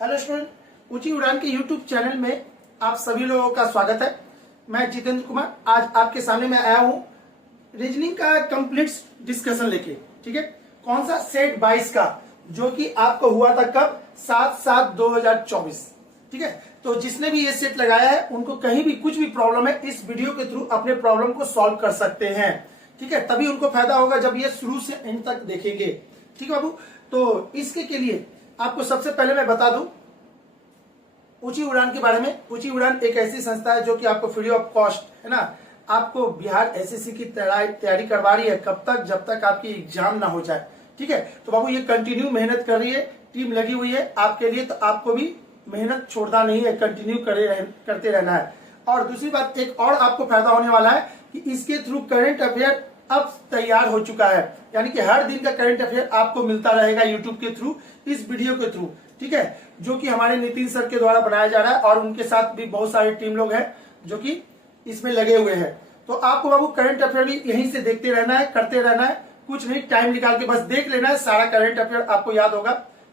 Hello student, ऊंची उड़ान के यूट्यूब चैनल में आप सभी लोगों का स्वागत है। मैं जितेंद्र कुमार आज आपके सामने मैं आया हूं रीजनिंग का कंप्लीट डिस्कशन लेके। ठीक है, कौन सा सेट 22 का, जो कि आपको हुआ था कब 7/7/2024। ठीक है, तो जिसने भी ये सेट लगाया है उनको कहीं भी कुछ भी प्रॉब्लम है इस वीडियो के थ्रू अपने प्रॉब्लम को सॉल्व कर सकते हैं। ठीक है, तभी उनको फायदा होगा जब ये शुरू से एंड तक देखेंगे। ठीक है बाबू, तो इसके लिए आपको सबसे पहले मैं बता दूं ऊंची उड़ान के बारे में। ऊंची उड़ान एक ऐसी संस्था है जो कि आपको फ्री ऑफ कॉस्ट, है ना, आपको बिहार एसएससी की तैयारी करवा रही है कब तक, जब तक आपकी एग्जाम ना हो जाए। ठीक है, तो बाबू ये कंटिन्यू मेहनत कर रही है, टीम लगी हुई है आपके लिए, तो आपको भी मेहनत छोड़ना नहीं है, कंटिन्यू करते रहना है। और दूसरी बात, एक और आपको फायदा होने वाला है कि इसके थ्रू करंट अफेयर अब तैयार हो चुका है, यानी कि हर दिन का करंट अफेयर आपको मिलता रहेगा यूट्यूब के थ्रू, इस वीडियो के थ्रू। ठीक है, जो कि हमारे नितिन सर के द्वारा बनाया जा रहा है और उनके साथ भी बहुत सारे टीम लोग हैं जो कि इसमें लगे हुए हैं। तो आपको बाबू करंट अफेयर भी यहीं से देखते रहना है, करते रहना है, कुछ नहीं, टाइम निकाल के बस देख लेना है, सारा करंट अफेयर आपको याद होगा।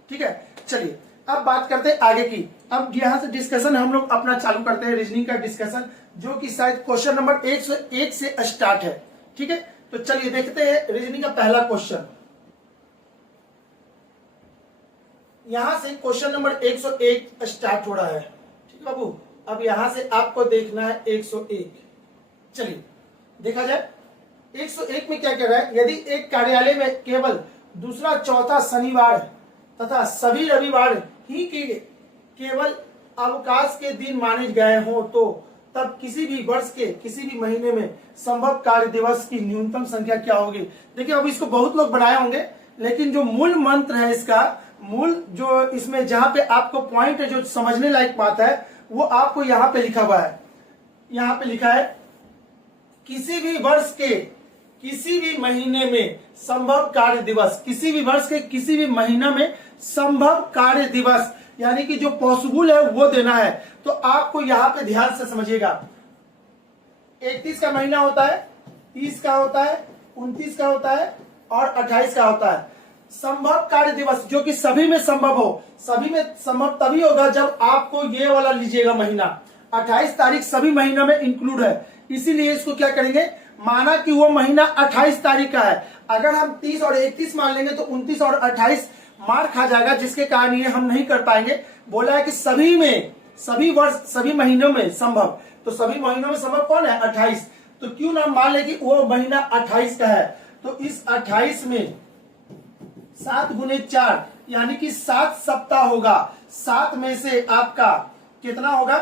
ठीक है, चलिए अब बात करते हैं आगे की। अब यहाँ से डिस्कशन हम लोग अपना चालू करते हैं, रीजनिंग का डिस्कशन, जो कि शायद क्वेश्चन नंबर 101 से स्टार्ट है। ठीक है, तो चलिए देखते हैं रीजनिंग का पहला क्वेश्चन। यहां से क्वेश्चन नंबर 101 स्टार्ट हो रहा है। ठीक है बाबू, अब यहां से आपको देखना है 101। चलिए देखा जाए 101 में क्या कह रहा है। यदि एक कार्यालय में केवल दूसरा चौथा शनिवार तथा सभी रविवार ही के केवल अवकाश के दिन माने गए हो, तो तब किसी भी वर्ष के किसी भी महीने में संभव कार्य दिवस की न्यूनतम संख्या क्या होगी। देखिए अब इसको बहुत लोग बनाए होंगे, लेकिन जो मूल मंत्र है इसका, मूल जो इसमें जहां पे आपको पॉइंट है, जो समझने लायक बात है, वो आपको यहां पे लिखा हुआ है। यहां पे लिखा है किसी भी वर्ष के किसी भी महीने में संभव कार्य दिवस, किसी भी वर्ष के किसी भी महीना में संभव कार्य दिवस, यानी कि जो पॉसिबल है वो देना है। तो आपको यहां पे ध्यान से समझिएगा, 31 का महीना होता है, 30 का होता है, 29 का होता है और 28 का होता है। संभव कार्य दिवस जो कि सभी में संभव हो, सभी में संभव तभी होगा जब आपको ये वाला लीजिएगा महीना, 28 तारीख सभी महीना में इंक्लूड है, इसीलिए इसको क्या करेंगे, माना कि वो महीना 28 तारीख का है। अगर हम 30 और 31 मान लेंगे तो 29 और 28 मार खा जाएगा, जिसके कारण ये हम नहीं कर पाएंगे। बोला है कि सभी में, सभी वर्ष सभी महीनों में संभव, तो सभी महीनों में संभव कौन है, 28। तो क्यों ना मान ले कि वो महीना 28 का है, तो इस 28 में 7 गुने 4 यानी कि 7 सप्ताह होगा। 7 में से आपका कितना होगा,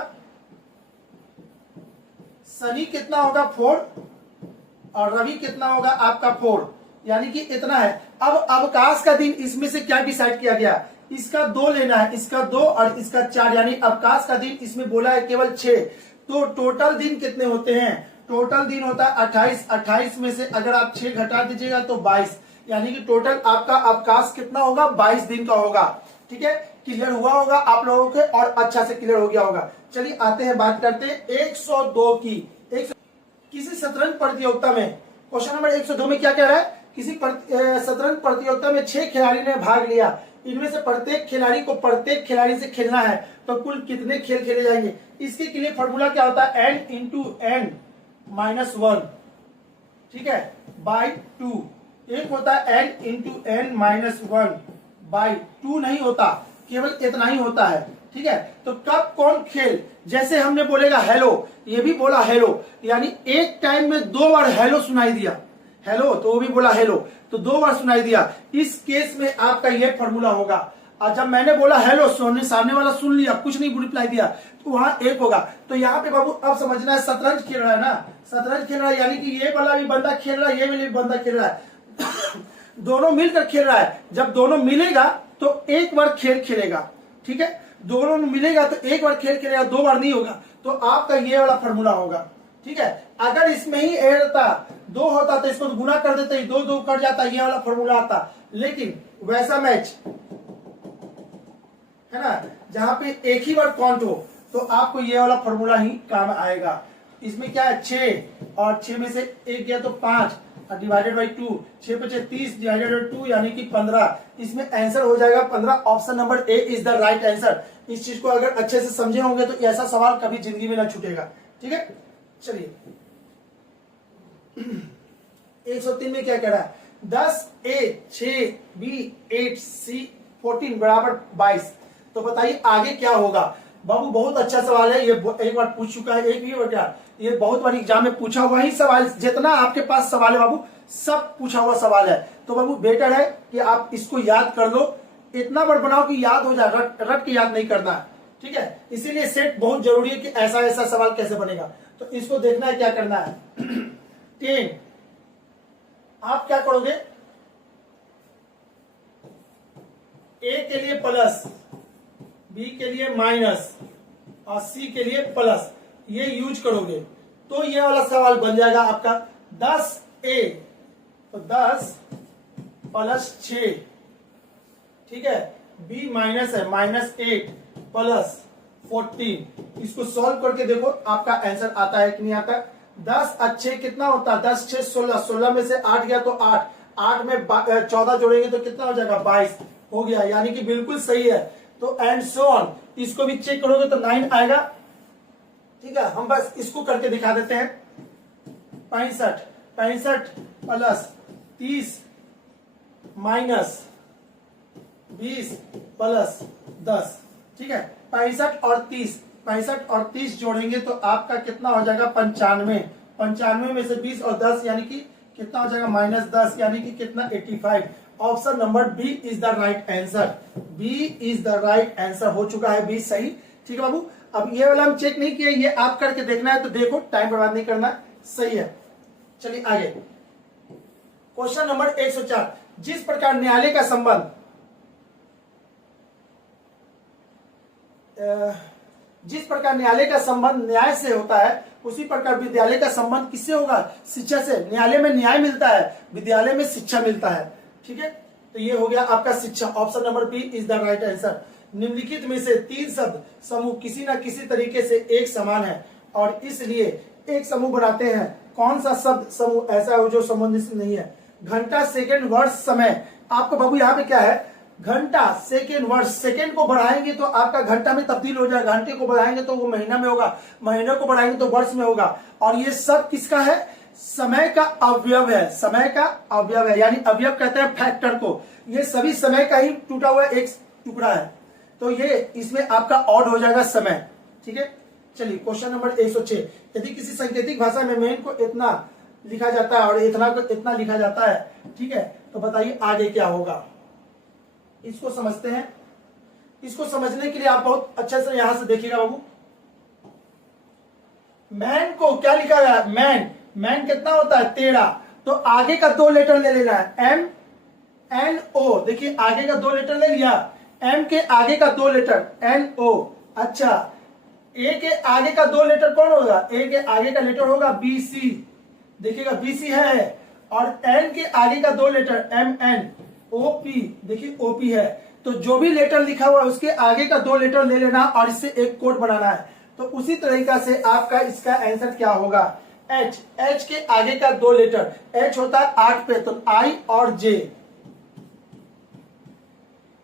शनि कितना होगा 4 और रवि कितना होगा आपका 4, यानी कि इतना है। अब अवकाश का दिन इसमें से क्या डिसाइड किया गया, इसका 2 लेना है, इसका 2 और इसका 4, यानी अवकाश का दिन इसमें बोला है केवल 6। तो टोटल दिन कितने होते हैं, टोटल दिन होता है 28। 28 में से अगर आप 6 घटा दीजिएगा तो 22, यानी कि टोटल आपका अवकाश कितना होगा, 22 दिन का होगा। ठीक है, क्लियर हुआ होगा आप लोगों के और अच्छा से क्लियर हो गया होगा। चलिए आते हैं, बात करते हैं 102 की। किसी शतरंज प्रतियोगिता में, क्वेश्चन नंबर 102 में क्या कह रहा है, किसी शतरंज प्रतियोगिता में 6 खिलाड़ी ने भाग लिया, इनमें से प्रत्येक खिलाड़ी को प्रत्येक खिलाड़ी से खेलना है, तो कुल कितने खेल खेले जाएंगे। इसके लिए फॉर्मूला क्या होता है, n इंटू n माइनस 1, ठीक है, बाई 2। एक होता है n into n minus 1 by 2, नहीं होता, केवल इतना ही होता है। ठीक है, तो कब कौन खेल, जैसे हमने बोलेगा हेलो, ये भी बोला हेलो, यानी एक टाइम में 2 बार हेलो सुनाई दिया, हेलो तो वो भी बोला हेलो, तो 2 बार सुनाई दिया। इस केस में आपका ये फॉर्मूला होगा। और जब मैंने बोला हेलो, सामने वाला सुन लिया, कुछ नहीं रिप्लाई दिया, तो वहां 1 होगा। तो यहाँ पे बाबू अब समझना है, शतरंज खेल रहा है ना, शतरंज खेल रहा है, यानी कि ये वाला भी बंदा खेल रहा है, ये वाला भी बंदा खेल रहा है दोनों मिलकर खेल रहा है। जब दोनों मिलेगा तो एक बार खेल खेलेगा। ठीक है, दोनों मिलेगा तो एक बार खेल खेलेगा, 2 बार नहीं होगा। तो आपका ये वाला फॉर्मूला होगा। ठीक है, अगर इसमें ही ए रहता 2 होता तो इसको गुना कर देते, 2 कट जाता, ये वाला फॉर्मूला आता। लेकिन वैसा मैच है ना, जहां पे एक ही बार काउंट हो, तो आपको ये वाला फॉर्मूला ही काम आएगा। इसमें क्या है, 6 और 6 में से 1 गया तो 5, डिवाइडेड बाई 2, 6 5 30 डिवाइडेड बाई 2 यानी कि 15। इसमें आंसर हो जाएगा 15। Option number A is the right answer. इस चीज को अगर अच्छे से समझे होंगे तो ऐसा सवाल कभी जिंदगी में ना छूटेगा। ठीक है, चलिए 103 में क्या कह रहा है, 10A 6B 8C 14 बराबर 22। तो बताइए आगे क्या होगा। बाबू बहुत अच्छा सवाल है, ये एक बार पूछ चुका है, एक भी बार, ये बहुत बार एग्जाम में पूछा हुआ ही सवाल। जितना आपके पास सवाल है बाबू सब पूछा हुआ सवाल है। तो बाबू बेटर है कि आप इसको याद कर लो, इतना बार बनाओ कि याद हो जाए, रट के याद नहीं करना है। ठीक है, इसीलिए सेट बहुत जरूरी है कि ऐसा ऐसा सवाल कैसे बनेगा। तो इसको देखना है क्या करना है। 10 आप क्या करोगे, ए के लिए प्लस, बी के लिए माइनस और सी के लिए प्लस, ये यूज करोगे तो ये वाला सवाल बन जाएगा आपका 10A तो 10 प्लस 6, ठीक है, बी माइनस है -8 प्लस 14। इसको सॉल्व करके देखो आपका आंसर आता है कि नहीं आता। 10 अच्छे कितना होता है, 10 6 16, 16 में से 8 गया तो 8, 8 में 14 जोड़ेंगे तो कितना हो जाएगा 22 हो गया, यानी कि बिल्कुल सही है। तो एंड सो ऑन, इसको भी चेक करोगे तो 9 आएगा। ठीक है, हम बस इसको करके दिखा देते हैं। 65 प्लस 30 माइनस 20 प्लस 10। ठीक है, 65 और 30 जोड़ेंगे तो आपका कितना हो जाएगा 95। 95 में से 20 और 10 यानी कि कितना हो जाएगा -10 यानी कि कितना 85। Option number B is the right answer. B is the right answer हो चुका है, बी सही। ठीक है बाबू, अब ये वाला हम चेक नहीं किया, ये आप करके देखना है तो देखो, टाइम बर्बाद नहीं करना, सही है। चलिए आगे, क्वेश्चन नंबर 104। जिस प्रकार न्यायालय का संबंध न्यायालय का संबंध न्याय से होता है, उसी प्रकार विद्यालय का संबंध किससे होगा, शिक्षा से। न्यायालय में न्याय मिलता है, विद्यालय में शिक्षा मिलता है। ठीक है, तो ये हो गया आपका शिक्षा। Option number B is the right answer. निम्नलिखित में से 3 शब्द समूह किसी न किसी तरीके से एक समान है और इसलिए एक समूह बनाते हैं। कौन सा शब्द समूह ऐसा है जो संबंधित नहीं है। घंटा, सेकेंड, वर्ष, समय। आपको बाबू यहाँ पे क्या है, घंटा, सेकेंड, वर्ष। सेकेंड को बढ़ाएंगे तो आपका घंटा में तब्दील हो जाएगा, घंटे को बढ़ाएंगे तो वो महीना में होगा, महीने को बढ़ाएंगे तो वर्ष में होगा। और ये सब किसका है, समय का अवयव है, समय का अवयव है, यानी अवयव कहते हैं फैक्टर को। ये सभी समय का ही टूटा हुआ एक टुकड़ा है, तो ये इसमें आपका ऑड हो जाएगा समय। ठीक है, चलिए क्वेश्चन नंबर 106। यदि किसी सांकेतिक भाषा में मेन को इतना लिखा जाता है और इतना को इतना लिखा जाता है, ठीक है, तो बताइए आगे क्या होगा। इसको समझते हैं। इसको समझने के लिए आप बहुत अच्छे से यहां से देखिएगा बाबू। मैन को क्या लिखा गया है, मैन, मैन कितना होता है 13, तो आगे का 2 लेटर ले लेना है, MNO। देखिए आगे का 2 लेटर ले लिया, M के आगे का 2 लेटर NO। अच्छा, A के आगे का 2 लेटर कौन होगा, A के आगे का लेटर होगा BC। देखिएगा BC है, और N के आगे का 2 लेटर MN। OP, देखिए OP है। तो जो भी लेटर लिखा हुआ है उसके आगे का 2 लेटर ले लेना और इससे एक कोड बनाना है। तो उसी तरीका से आपका इसका आंसर क्या होगा, H। H के आगे का 2 लेटर, H होता है 8 पे, तो I और J।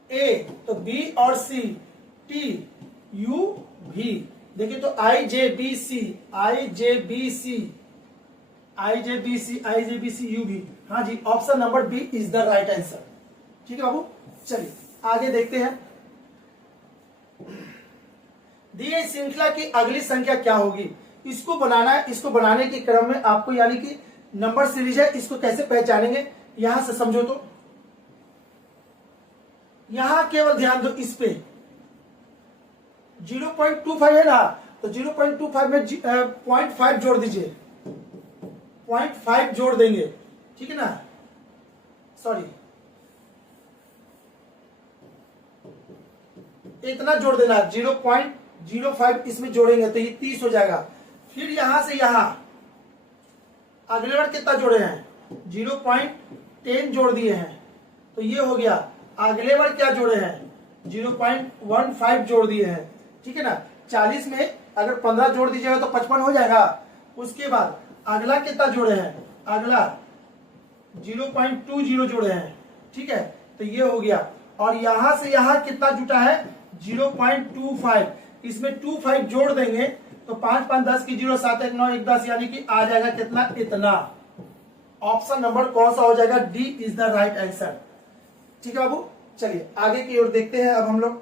A तो B और C, T U V। देखिए तो IJBC, IJBC, IJBC, IJBC UV। हाँ जी, option number B is the right answer. ठीक है बाबू, चलिए आगे देखते हैं। दी गई श्रृंखला की अगली संख्या क्या होगी। इसको बनाना है, इसको बनाने के क्रम में आपको यानी कि नंबर सीरीज है, इसको कैसे पहचानेंगे यहां से समझो। तो यहां केवल ध्यान दो इस पे, 0.25 है ना, तो 0.25 में 0.5 जोड़ दीजिए, 0.5 जोड़ देंगे, ठीक है ना, सॉरी इतना जोड़ देना, 0.05 इसमें जोड़ेंगे तो ये 30 हो जाएगा। फिर यहां से यहां अगले बार कितना जोड़े हैं, 0.10 जोड़ दिए हैं, तो ये हो गया। अगले बार क्या जोड़े हैं, 0.15 जोड़ दिए हैं, ठीक है ना। 40 में अगर 15 जोड़ दीजिएगा तो 55 हो जाएगा। उसके बाद अगला कितना जोड़े हैं, अगला 0.20 जोड़े हैं, ठीक है, तो ये हो गया। और यहां से यहां कितना जुटा है 0.25, इसमें 25 जोड़ देंगे तो 5 5 10 की 0, 7 1 9 1 10, यानी कि आ जाएगा कितना, इतना। ऑप्शन नंबर कौन सा हो जाएगा, D is the right answer. ठीक है बाबू, चलिए आगे की ओर देखते हैं अब हम लोग।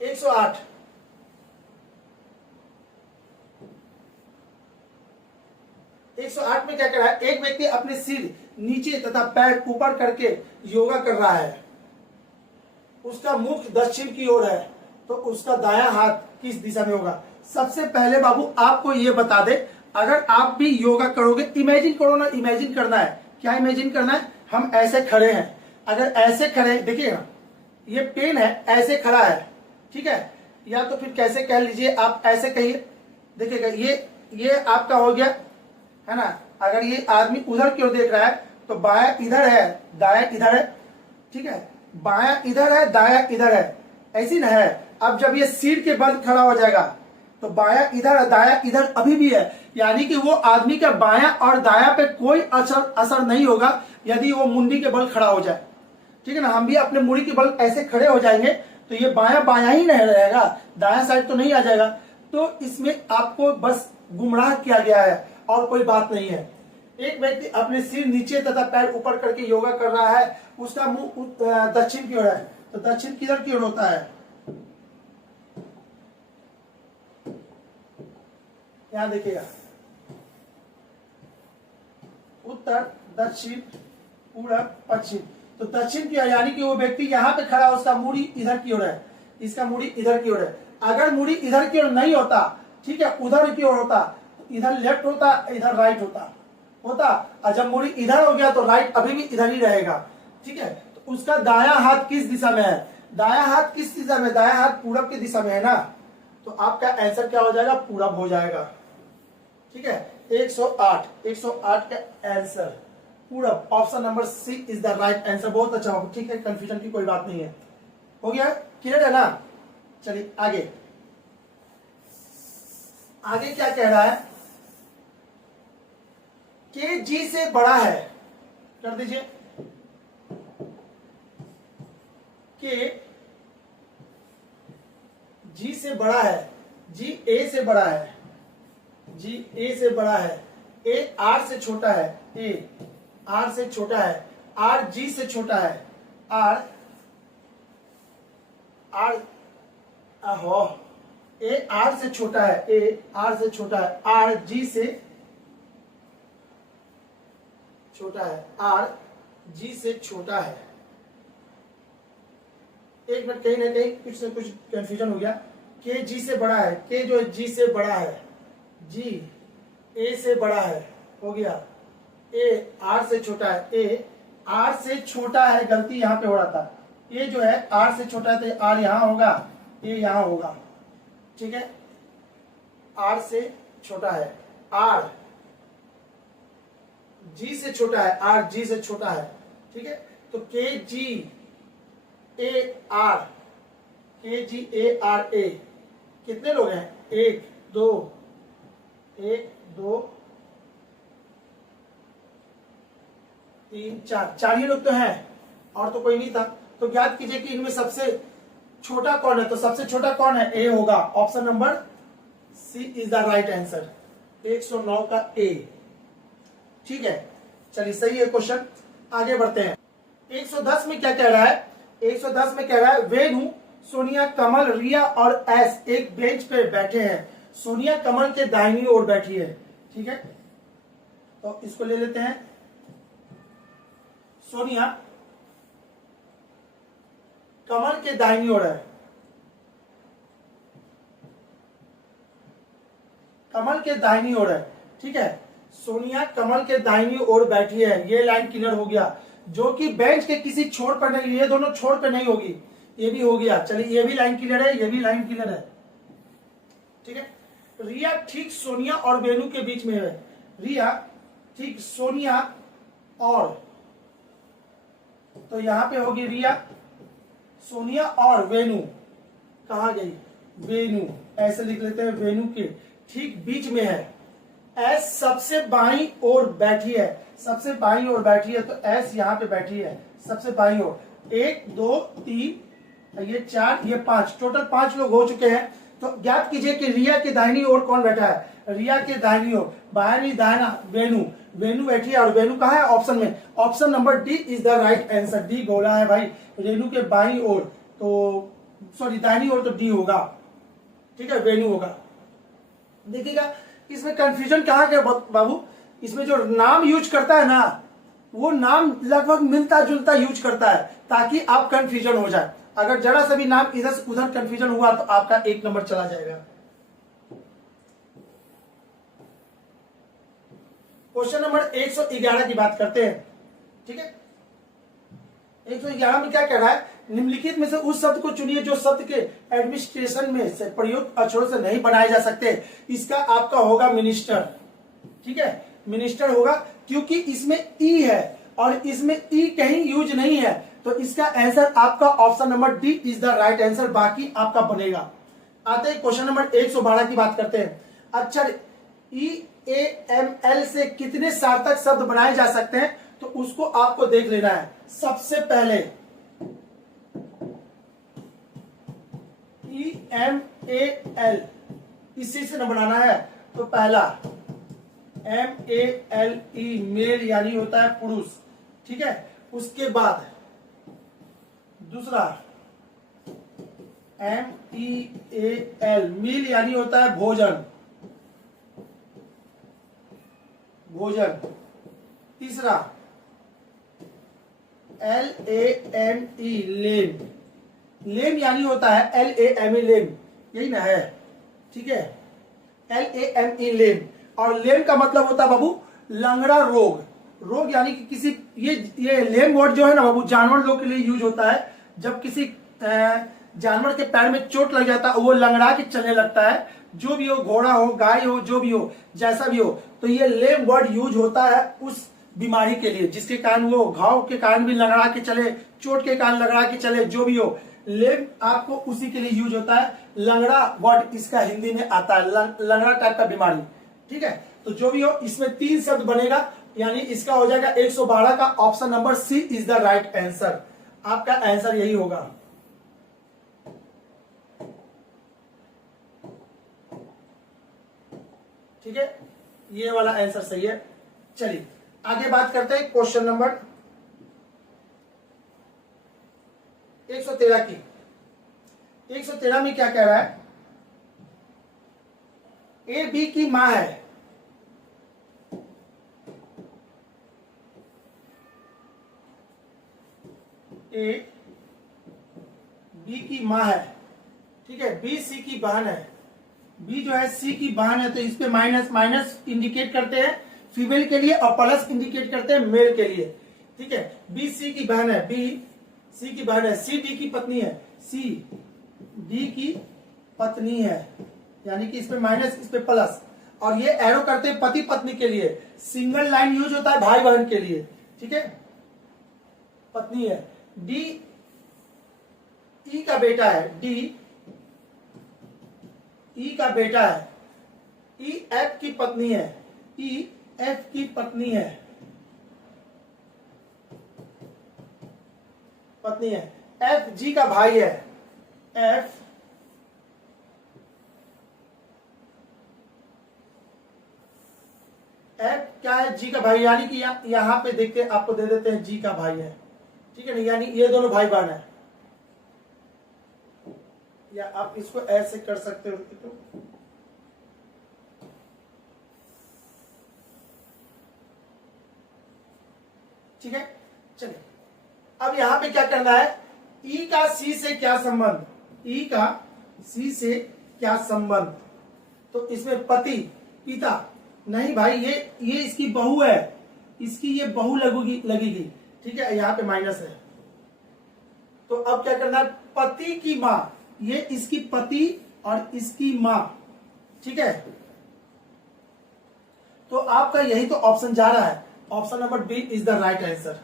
108 108 में क्या कर रहा है, एक व्यक्ति अपने सिर नीचे तथा पैर ऊपर करके योगा कर रहा है। उसका मुख दक्षिण की ओर है, तो उसका दायां हाथ किस दिशा में होगा। सबसे पहले बाबू आपको ये बता दे, अगर आप भी योगा करोगे, इमेजिन करो ना, इमेजिन करना है। क्या इमेजिन करना है, हम ऐसे खड़े हैं, अगर ऐसे खड़े, देखिए ना ये पेन है, ऐसे खड़ा है, ठीक है, या तो फिर कैसे कह लीजिए आप, ऐसे कहिए, देखिएगा ये आपका हो गया है ना। अगर ये आदमी उधर की ओर देख रहा है तो बायां इधर है, दायां इधर है, ठीक है, बायां इधर है, दायां इधर है, ऐसी ना है। अब जब ये सिर के बल खड़ा हो जाएगा तो बायां इधर है, दायां इधर अभी भी है, यानी कि वो आदमी के बायां और दायां पे कोई असर नहीं होगा यदि वो मुंडी के बल खड़ा हो जाए, ठीक है ना। हम भी अपने मुड़ी के बल ऐसे खड़े हो जाएंगे तो ये बायां बायां ही नहीं रहेगा, दायां साइड तो नहीं आ जाएगा। तो इसमें आपको बस गुमराह किया गया है और कोई बात नहीं है। एक व्यक्ति अपने सिर नीचे तथा पैर ऊपर करके योगा कर रहा है, उसका मुंह दक्षिण की ओर है, तो दक्षिण किधर की ओर होता है, यहां देखिएगा, उत्तर, दक्षिण, पूरब, पश्चिम। तो दक्षिण की ओर, यानी कि वो व्यक्ति यहाँ पे खड़ा है, उसका मूड़ी इधर की ओर है, इसका मूड़ी इधर की ओर है। अगर मूड़ी इधर की ओर नहीं होता, ठीक है, उधर की ओर होता, इधर लेफ्ट होता, इधर राइट होता, और जब मूड़ी इधर हो गया तो राइट अभी भी इधर ही रहेगा, ठीक है। तो उसका दायां हाथ किस दिशा में है, दायां हाथ किस दिशा में, दायां हाथ पूरब की दिशा में है ना, तो आपका आंसर क्या हो जाएगा, पूरब हो जाएगा, ठीक है। 108 का आंसर पूरब, option number C is the right answer. बहुत अच्छा होगा, ठीक है, कंफ्यूजन की कोई बात नहीं है, हो गया, क्लियर है ना। चलिए आगे, आगे क्या कह रहा है, के जी से बड़ा है, कर दीजिए, के जी से बड़ा है, जी ए से बड़ा है, जी ए से बड़ा है, ए आर से छोटा है, ए आर से छोटा है, आर जी से छोटा है, आर ए आर से छोटा है, ए आर से छोटा है, आर जी से छोटा है, आर जी से छोटा है। एक मिनट, कहीं ना कहीं कुछ ना कुछ कंफ्यूजन हो गया। के जी से बड़ा है, के जो जी से बड़ा है, जी ए से बड़ा है, हो गया, ए आर से छोटा है, ए आर से छोटा है, गलती यहां पे हो रहा था, ए जो है आर से छोटा है तो आर यहां होगा, ए यहां होगा, ठीक है, आर से छोटा है, आर जी से छोटा है, आर जी से छोटा है, ठीक है। तो के जी ए आर, के जी ए आर ए, कितने लोग हैं, 1 2 1 2 3 4, 4 ही लोग तो हैं, और तो कोई नहीं था। तो ज्ञात कीजिए कि इनमें सबसे छोटा कौन है, तो सबसे छोटा कौन है, ए होगा, option number C is the right answer, 109 का ए, ठीक है। चलिए सही है क्वेश्चन, आगे बढ़ते हैं। 110 में क्या कह रहा है, 110 में कह रहा है, वेणु, सोनिया, कमल, रिया और एस एक बेंच पे बैठे हैं, सोनिया कमल के दाहिनी ओर बैठी है, ठीक है। तो इसको ले लेते हैं, सोनिया कमल के दाहिनी ओर है, कमल के दाहिनी ओर है, ठीक है, सोनिया कमल के दाहिनी ओर बैठी है, ये लाइन क्लियर हो गया, जो कि बेंच के किसी छोर पर नहीं, ये दोनों छोर पर नहीं होगी, ये भी हो गया। चलिए ये भी लाइन क्लियर है, ये भी लाइन क्लियर है, ठीक है। रिया ठीक सोनिया और वेणु के बीच में है, रिया ठीक सोनिया और, तो यहां पे होगी रिया, सोनिया और वेणु, कहा गई, वेणु, ऐसे लिख लेते हैं, वेणु के ठीक बीच में है, एस सबसे बाईं ओर बैठी है, सबसे बाईं ओर बैठी है, तो एस यहाँ पे बैठी है सबसे बाईं ओर। 1 2 3 ये 4 ये 5, टोटल 5 लोग हो चुके हैं। तो ज्ञात कीजिए कि रिया के दाहिनी ओर कौन बैठा है। रिया के दाहिनी ओर, बायानी दाहिना वेनु, वेनु बैठी है, और वेनु कहाँ है ऑप्शन में, option number D is the right answer. D बोला है भाई, रेणु के बाईं ओर, तो सॉरी दाहिनी ओर तो डी होगा, ठीक है वेनु होगा। देखिएगा इसमें कंफ्यूजन कहाँ के बाबू, इसमें जो नाम यूज करता है ना वो नाम लगभग मिलता जुलता यूज करता है ताकि आप कंफ्यूजन हो जाए। अगर जरा सा भी नाम इधर से उधर कंफ्यूजन हुआ तो आपका 1 नंबर चला जाएगा। क्वेश्चन नंबर 111 की बात करते हैं, ठीक है। 111 में क्या कह रहा है, निम्नलिखित में से उस शब्द को चुनिए जो शब्द के एडमिनिस्ट्रेशन में से प्रयुक्त अक्षरों से नहीं बनाए जा सकते। इसका आपका होगा मिनिस्टर, ठीक है, मिनिस्टर होगा, क्योंकि इसमें ई है और इसमें ई कहीं यूज नहीं है, तो इसका आंसर आपका option number D is the right answer, बाकी आपका बनेगा। आते हैं क्वेश्चन नंबर 112 की बात करते हैं। अक्षर ई ए एम एल से कितने सार्थक शब्द बनाए जा सकते हैं, तो उसको आपको देख लेना है। सबसे पहले ई एम ए एल इसी से न बनाना है, तो पहला M A L E male यानी होता है पुरुष, ठीक है। उसके बाद दूसरा एम ई ए एल मील यानी होता है भोजन, भोजन। तीसरा एल ए एम ई लेम, लेम यानी होता है एल ए एम ई लेम, यही ना है, ठीक है, एल ए एम ई लेम। और लेम का मतलब होता है बाबू लंगड़ा रोग, रोग यानी कि किसी ये लेम वर्ड जो है ना बाबू जानवर लोग के लिए यूज होता है। जब किसी जानवर के पैर में चोट लग जाता है वो लंगड़ा के चलने लगता है, जो भी हो, घोड़ा हो, गाय हो, जो भी हो, जैसा भी हो, तो ये लेम वर्ड यूज होता है उस बीमारी के लिए जिसके कारण वो घाव के कारण भी लंगड़ा के चले, चोट के कारण लंगड़ा के चले, जो भी हो, लेम आपको उसी के लिए यूज होता है। लंगड़ा वर्ड इसका हिंदी में आता है, लंगड़ा टाइप का बीमारी, ठीक है। तो जो भी हो इसमें 3 शब्द बनेगा, यानी इसका हो जाएगा 112 का option number C is the right answer, आपका आंसर यही होगा। ठीक है, ये वाला आंसर सही है। चलिए आगे बात करते हैं क्वेश्चन नंबर 113 की। 113 में क्या कह रहा है, ए बी की मां है, ए बी की मां है, ठीक है, बी सी की बहन है, बी जो है सी की बहन है, तो इस पे माइनस माइनस इंडिकेट करते हैं फीमेल के लिए और प्लस इंडिकेट करते हैं मेल के लिए, ठीक है। बी सी की बहन है, बी सी की बहन है, सी डी की पत्नी है, सी डी की पत्नी है, यानी कि इस पे माइनस इस पे प्लस, और ये एरो करते हैं पति पत्नी के लिए, सिंगल लाइन यूज होता है भाई बहन के लिए, ठीक है, पत्नी है। डी ई का बेटा है, डी ई का बेटा है, ई एफ की पत्नी है, ई एफ की पत्नी है, पत्नी है। एफ जी का भाई है, एफ एफ क्या है, जी का भाई, यानी कि यहां पे देख के आपको दे देते हैं जी का भाई है, ठीक है ना, यानी ये दोनों भाई बहन है, या आप इसको ऐसे कर सकते हो, तो ठीक है। चलिए अब यहां पे क्या करना है, ई का सी से क्या संबंध, ई का सी से क्या संबंध, तो इसमें पति पिता नहीं भाई, ये इसकी बहू है, इसकी ये बहू लगेगी, ठीक है, यहां पे माइनस है। तो अब क्या करना है, पति की मां, ये इसकी पति और इसकी मां, ठीक है। तो आपका यही तो ऑप्शन जा रहा है, option number B is the right answer,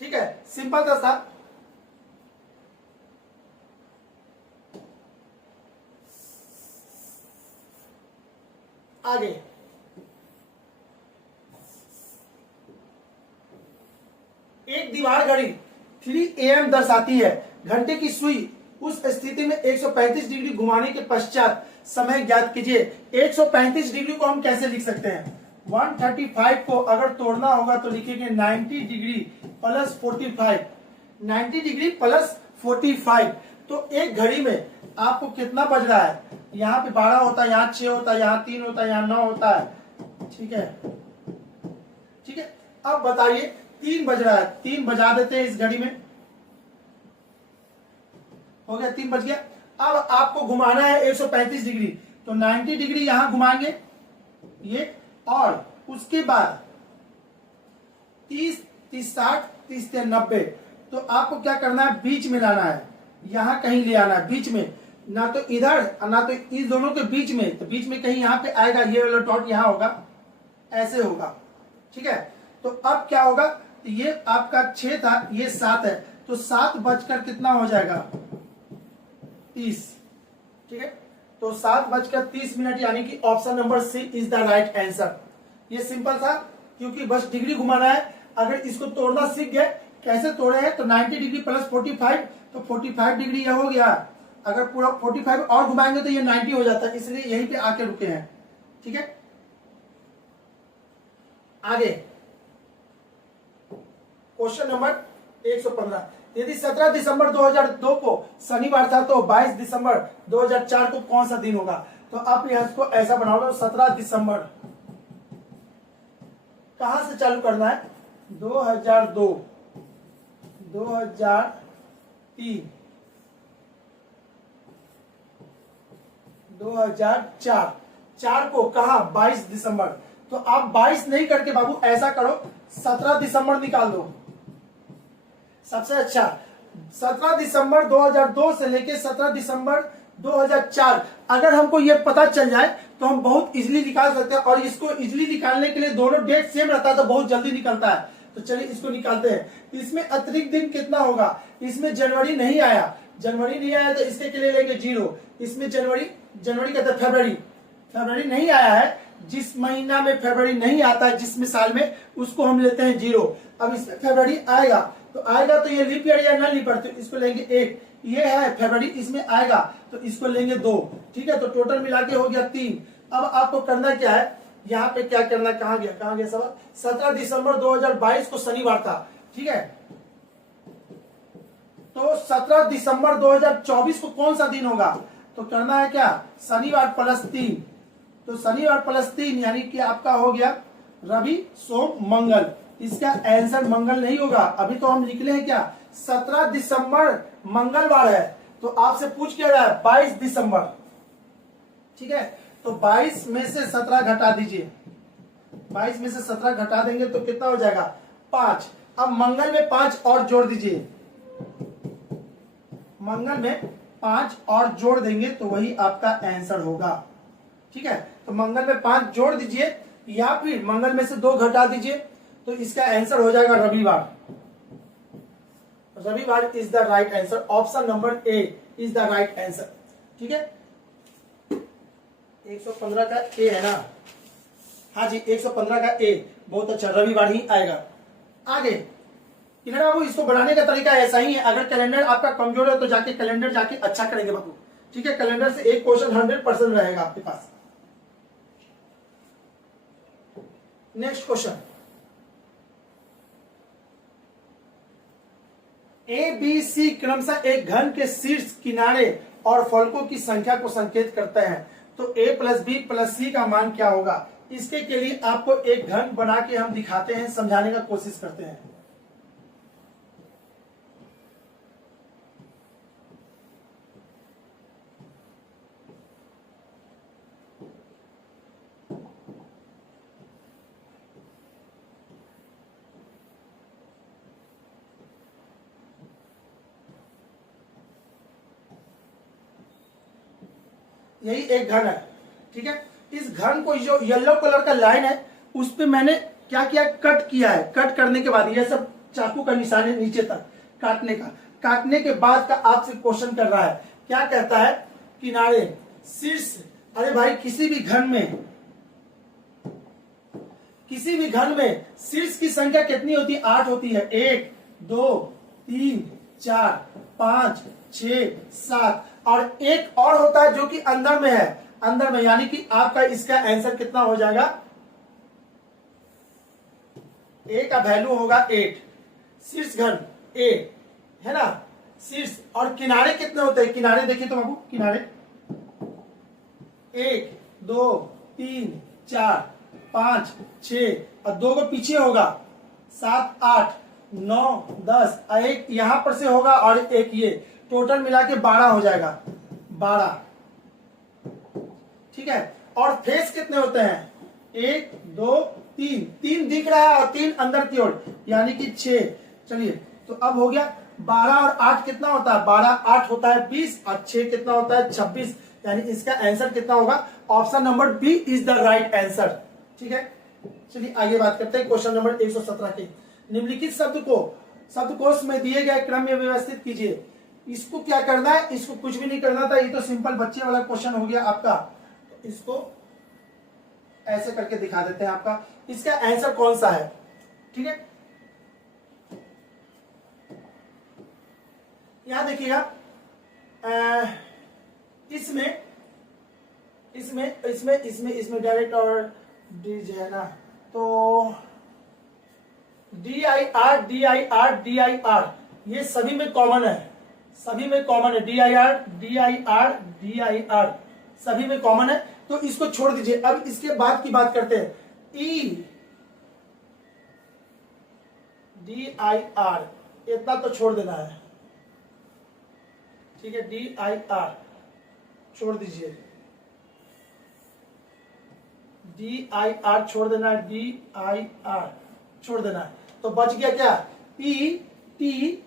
ठीक है, सिंपल था साहब। आगे एक दीवार घड़ी 3 AM दर्शाती है। घंटे की सुई उस स्थिति में 135 डिग्री घुमाने के पश्चात समय ज्ञात कीजिए। 135 डिग्री को हम कैसे लिख सकते हैं? 135 को अगर तोड़ना होगा तो लिखेंगे 90 डिग्री प्लस 45, 90 डिग्री प्लस 45। तो एक घड़ी में आपको कितना बज रहा है? यहाँ पे 12 होता है, यहाँ 6 होता है, यहाँ 3 होता है, यहाँ 9 होता है। ठीक है, ठीक है। अब बताइए 3 बज रहा है, 3 बजा देते हैं इस घड़ी में। हो गया, 3 बज गया। अब आपको घुमाना है 135 डिग्री, तो 90 डिग्री यहां घुमाएंगे ये, और उसके बाद 30, 30, 60, 30 से 90। तो आपको क्या करना है? बीच में लाना है, यहां कहीं ले आना है बीच में, ना तो इधर ना तो इस दोनों के बीच में। तो बीच में कहीं यहां पे आएगा, ये वाला डॉट यहां होगा, ऐसे होगा। ठीक है, तो अब क्या होगा? तो ये आपका 6 था, ये 7 है, तो 7 बजकर कितना हो जाएगा? 30। ठीक है, तो 7:30 यानी कि option number C is the right answer. ये सिंपल था, क्योंकि बस डिग्री घुमाना है। अगर इसको तोड़ना सीख गए, कैसे तोड़े हैं, तो 90 डिग्री प्लस 45, तो 45 डिग्री यह हो गया। अगर पूरा 45 और घुमाएंगे तो ये 90 हो जाता है, इसलिए यहीं पे आके रुके हैं। ठीक है, आगे क्वेश्चन नंबर 115। यदि 17 दिसंबर 2002 को शनिवार था तो 22 दिसंबर 2004 को कौन सा दिन होगा? तो आप यहां को ऐसा बना लो, 17 दिसंबर कहां से चालू करना है? 2002, 2003, 2004, 4 को कहा 22 दिसंबर। तो आप 22 नहीं करके बाबू ऐसा करो, 17 दिसंबर निकाल दो, सबसे अच्छा। 17 दिसंबर 2002 से लेके 17 दिसंबर 2004 अगर हमको ये पता चल जाए तो हम बहुत इजीली निकाल सकते हैं। और इसको इजीली निकालने के लिए दोनों डेट सेम रहता है तो बहुत जल्दी निकलता है। तो चलिए इसको निकालते हैं। इसमें अतिरिक्त दिन कितना होगा? इसमें जनवरी नहीं आया, जनवरी नहीं आया तो इसके लिए लेंगे 0। इसमें जनवरी कहते हैं फरवरी नहीं आया है। जिस महीना में फरवरी नहीं आता है, जिसमें साल में, उसको हम लेते हैं 0। अब इसमें फरवरी आएगा तो ये लीप ईयर या नॉन लीप ईयर, तो इसको लेंगे 1। ये है फरवरी, इसमें आएगा तो इसको लेंगे 2। ठीक है, तो टोटल मिला के हो गया 3। अब आपको करना क्या है? यहाँ पे क्या करना, कहाँ गया सवाल? 17 दिसंबर 2022 को शनिवार था। ठीक है, तो 17 दिसंबर 2024 को कौन सा दिन होगा? तो करना है क्या? शनिवार प्लस 3। तो शनिवार प्लस 3 यानी कि आपका हो गया रवि सोम मंगल। इसका आंसर मंगल नहीं होगा। अभी तो हम निकले हैं क्या? 17 दिसंबर मंगलवार है, तो आपसे पूछ क्या रहा है? 22 दिसंबर। ठीक है, तो 22 में से 17 घटा दीजिए। 22 में से 17 घटा देंगे तो कितना हो जाएगा? 5। अब मंगल में 5 और जोड़ दीजिए। मंगल में 5 और जोड़ देंगे तो वही आपका आंसर होगा। ठीक है, तो मंगल में 5 जोड़ दीजिए या फिर मंगल में से 2 घटा दीजिए, तो इसका आंसर हो जाएगा रविवार। रविवार is the right answer. Option number A is the right answer. ठीक है, 115 का ए है ना? हाँ जी, 115 का ए। बहुत अच्छा, रविवार ही आएगा। आगे किरण बाबू, इसको बनाने का तरीका ऐसा ही है। अगर कैलेंडर आपका कमजोर है तो जाके कैलेंडर जाके अच्छा करेंगे बाबू। ठीक है, कैलेंडर से एक क्वेश्चन 100% रहेगा आपके पास। Next question, A B C क्रमशः एक घन के शीर्ष, किनारे और फलकों की संख्या को संकेत करते हैं। तो ए प्लस बी प्लस सी का मान क्या होगा? इसके के लिए आपको एक घन बना के हम दिखाते हैं, समझाने का कोशिश करते हैं। यही एक घन है। ठीक है, इस घन को जो येलो कलर का लाइन है उस पे मैंने क्या किया? कट किया है। कट करने के बाद ये सब चाकू का निशान है नीचे तक काटने का। काटने के बाद का आपसे क्वेश्चन कर रहा है, क्या कहता है? किनारे, शीर्ष। अरे भाई, किसी भी घन में किसी भी घन में शीर्ष की संख्या कितनी होती है? 8 होती है। 1 2 3 4 5 6 7 और एक और होता है जो कि अंदर में है, अंदर में, यानी कि आपका इसका आंसर कितना हो जाएगा? ए का वैल्यू होगा 8। शीर्ष घन ए है ना, शीर्ष। और किनारे कितने होते हैं? किनारे देखिए तो बाबू, किनारे 1 2 3 4 5 6 और 2 को पीछे होगा, 7 8 9 10 और एक यहां पर से होगा और एक ये, टोटल मिला के 12 हो जाएगा, 12। ठीक है। और फेस कितने होते हैं? 1 2 3, 3 दिख रहा है और 3 अंदर की ओर, यानी कि 6। चलिए तो अब हो गया 12 और 8 कितना होता है? 12 8 होता है 20 और 6 कितना होता है? 26। यानी इसका आंसर कितना होगा? Option number B is the right answer. ठीक है, चलिए आगे बात करते हैं क्वेश्चन नंबर 117 के। निम्नलिखित शब्द को शब्दकोश में दिए गए क्रम में व्यवस्थित कीजिए। इसको क्या करना है? इसको कुछ भी नहीं करना था, ये तो सिंपल बच्चे वाला क्वेश्चन हो गया आपका। तो इसको ऐसे करके दिखा देते हैं आपका, इसका आंसर कौन सा है। ठीक है, यहां देखिएगा, इसमें इसमें इसमें इसमें इसमें डायरेक्ट और डी जो है ना, तो DIR DIR DIR ये सभी में कॉमन है, सभी में कॉमन है। DIR DIR DIR सभी में कॉमन है, तो इसको छोड़ दीजिए। अब इसके बाद की बात करते हैं। DIR इतना तो छोड़ देना है। ठीक है, DIR छोड़ दीजिए, DIR छोड़ देना है, DIR छोड़ देना है। तो बच गया क्या? PTKE।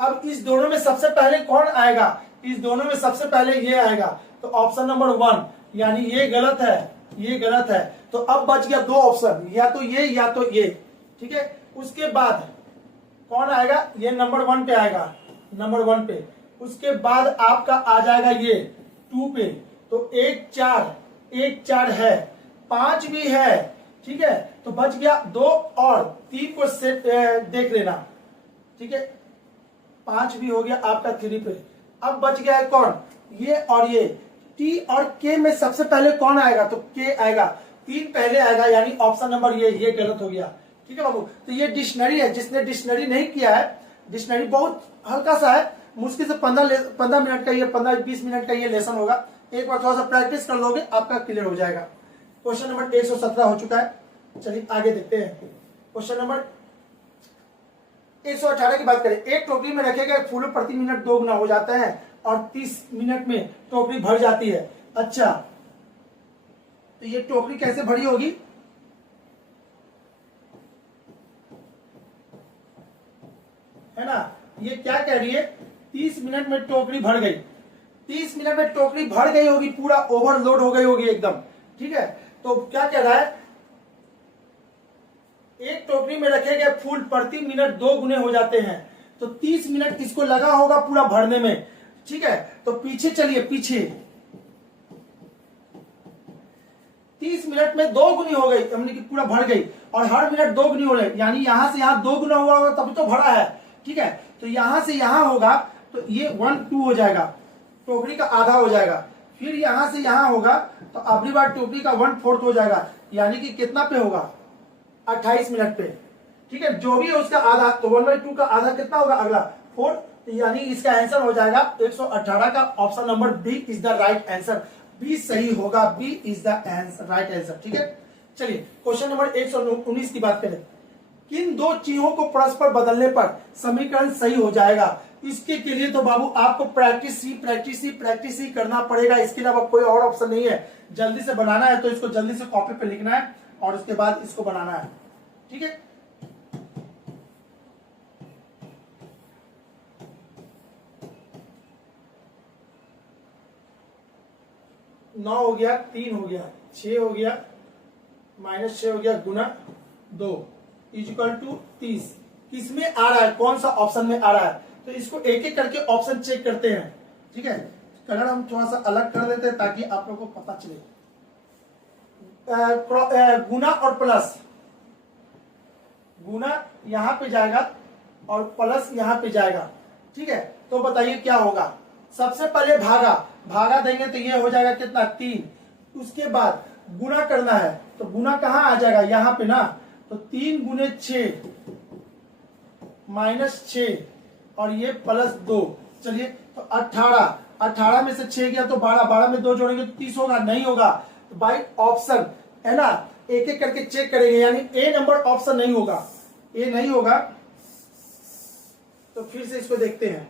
अब इस दोनों में सबसे पहले कौन आएगा? इस दोनों में सबसे पहले ये आएगा, तो ऑप्शन नंबर 1, यानी ये गलत है, ये गलत है। तो अब बच गया 2 ऑप्शन, या तो ये या तो ये। ठीक है, उसके बाद कौन आएगा? ये नंबर 1 पे आएगा, नंबर 1 पे। उसके बाद आपका आ जाएगा ये 2 पे। तो 1 4 है, 5 भी है। ठीक है, तो बच गया 2 और 3 को सेट देख लेना। ठीक है, 5 भी हो गया आपका 3 पे। अब बच गया है कौन? ये और ये। टी और के में सबसे पहले कौन आएगा? तो के आएगा, 3 पहले आएगा, यानी ऑप्शन नंबर ये गलत हो गया। ठीक है बाबू, तो ये डिक्शनरी है। जिसने डिक्शनरी नहीं किया है, डिक्शनरी बहुत हल्का सा है, मुश्किल से 15 मिनट का ये 15-20 मिनट का ये लेसन होगा। एक बार थोड़ा सा प्रैक्टिस कर लोगे, आपका क्लियर हो जाएगा। क्वेश्चन नंबर 117 हो चुका है। चलिए आगे देखते हैं। क्वेश्चन नंबर 118 की बात करें। एक टोकरी में रखे गए फूलों प्रति मिनट 2 गुना हो जाते हैं और 30 मिनट में टोकरी भर जाती है। अच्छा, तो ये टोकरी कैसे भरी होगी? है ना, ये क्या कह रही है? 30 मिनट में टोकरी भर गई। 30 मिनट में टोकरी भर गई होगी, पूरा ओवरलोड हो गई होगी एकदम। ठीक है, तो क्या कह रहा है? एक टोकरी में रखे गए फूल प्रति मिनट 2 गुने हो जाते हैं, तो 30 मिनट इसको लगा होगा पूरा भरने में। ठीक है, तो पीछे चलिए, पीछे 30 मिनट में 2 गुनी हो गई, यानी कि पूरा भर गई। और हर मिनट 2 गुनी हो रही, यानी यहां से यहां 2 गुना हुआ होगा तभी तो भरा है। ठीक है, तो यहां से यहां होगा, तो ये 1/2 हो जाएगा, टोकरी का आधा हो जाएगा। फिर यहां से यहां होगा, तो अगली बार टोकरी का 1/4 हो जाएगा, यानी कि कितना पे होगा? 28 मिनट पे। ठीक है, जो भी है उसका आधा, तो 1/2 का आधा कितना होगा? अगला 4। यानी इसका आंसर हो जाएगा 118 का option number B is the right answer. B सही होगा, B is the right answer. ठीक है, चलिए क्वेश्चन नंबर 119 की बात करें। किन 2 चीजों को परस्पर बदलने पर समीकरण सही हो जाएगा? इसके के लिए तो बाबू आपको प्रैक्टिस ही करना पड़ेगा, इसके अलावा कोई और ऑप्शन नहीं है। जल्दी से बनाना है तो इसको जल्दी से कॉपी पे लिखना है और उसके बाद इसको बनाना है। ठीक है, नौ हो गया, 3 हो गया, 6 हो गया, -6 हो गया, गुना 2 इक्वल टू 30। किसमें आ रहा है? कौन सा ऑप्शन में आ रहा है? तो इसको एक एक करके ऑप्शन चेक करते हैं। ठीक है, कलर हम थोड़ा सा अलग कर देते हैं ताकि आप लोगों को पता चले। गुना और प्लस, गुना यहां पे जाएगा और प्लस यहां पे जाएगा। ठीक है, तो बताइए क्या होगा। सबसे पहले भागा, भागा देंगे तो ये हो जाएगा कितना 3। उसके बाद गुना करना है तो गुना कहाँ आ जाएगा, यहां पे ना, तो 3 गुने 6 -6 और ये +2। चलिए तो 18, 18 में से 6 गया तो 12, 12 में 2 जोड़ेंगे तो 30 होगा, नहीं होगा। तो बाई ऑप्शन है ना, एक एक करके चेक करेंगे, यानी ए नंबर ऑप्शन नहीं होगा, ए नहीं होगा। तो फिर से इसको देखते हैं।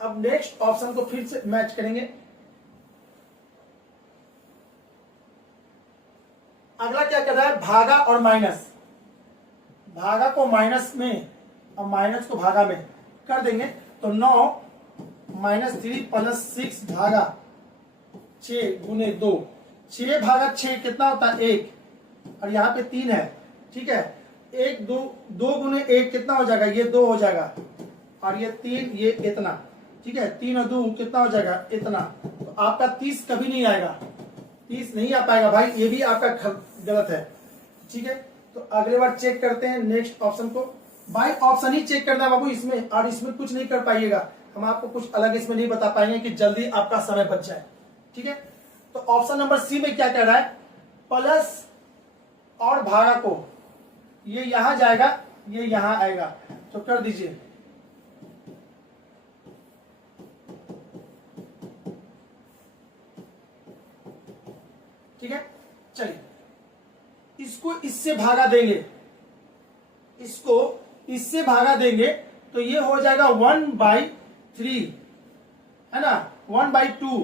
अब नेक्स्ट ऑप्शन को फिर से मैच करेंगे। अगला क्या कर रहा है, भागा और माइनस, भागा को माइनस में और माइनस को भागा में कर देंगे तो 9 -3 + 6 भागा 6 गुने 2, 6 भागा 6 कितना होता है 1, और यहाँ पे 3 है। ठीक है, 1 2 गुने 1 कितना हो जाएगा, ये 2 हो जाएगा, और ये 3, ये इतना। ठीक है, 3 और 2 कितना हो जाएगा, इतना। तो आपका 30 कभी नहीं आएगा, 30 नहीं आ पाएगा भाई, ये भी आपका गलत है। ठीक है, तो अगले बार चेक करते हैं नेक्स्ट ऑप्शन को। बाई ऑप्शन ही चेक करना है बाबू इसमें, और इसमें कुछ नहीं कर पाइएगा, हम आपको कुछ अलग इसमें नहीं बता पाएंगे कि जल्दी आपका समय बच जाए। ठीक है, तो ऑप्शन नंबर सी में क्या कह रहा है, प्लस और भागा को, ये यहां जाएगा, ये यहां आएगा, तो कर दीजिए। ठीक है, चलिए इसको इससे भागा देंगे, इसको इससे भागा देंगे तो ये हो जाएगा 1/3, है ना, 1/2।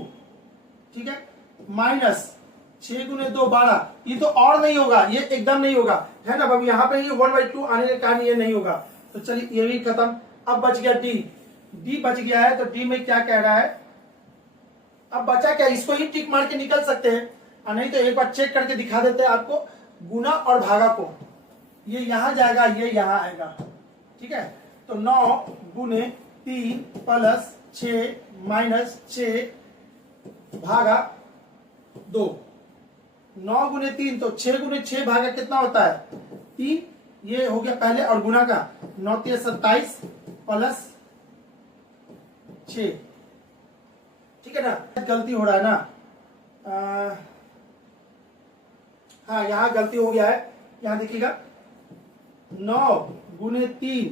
ठीक है, माइनस 6 गुने 2 12, ये तो और नहीं होगा, ये एकदम नहीं होगा, है ना बाबू, यहाँ पे ये 1/2 आने के कारण ये नहीं होगा। तो चलिए ये भी खत्म। अब बच गया डी, डी बच गया है, तो डी में क्या कह रहा है, अब बचा क्या, इसको ही टिक मार के निकल सकते हैं, और नहीं तो एक बार चेक करके दिखा देते हैं आपको। गुना और भागा को, ये यहां जाएगा, ये यहां आएगा। ठीक है, तो 9 गुने 3 + 6 -6 भागा 2, 9 गुने 3 तो 6 गुने 6 भागा कितना होता है 3, ये हो गया पहले, और गुना का 9 × 27 + 6। ठीक है ना, गलती हो रहा है ना, हाँ यहाँ गलती हो गया है, यहाँ देखिएगा 9 गुने 3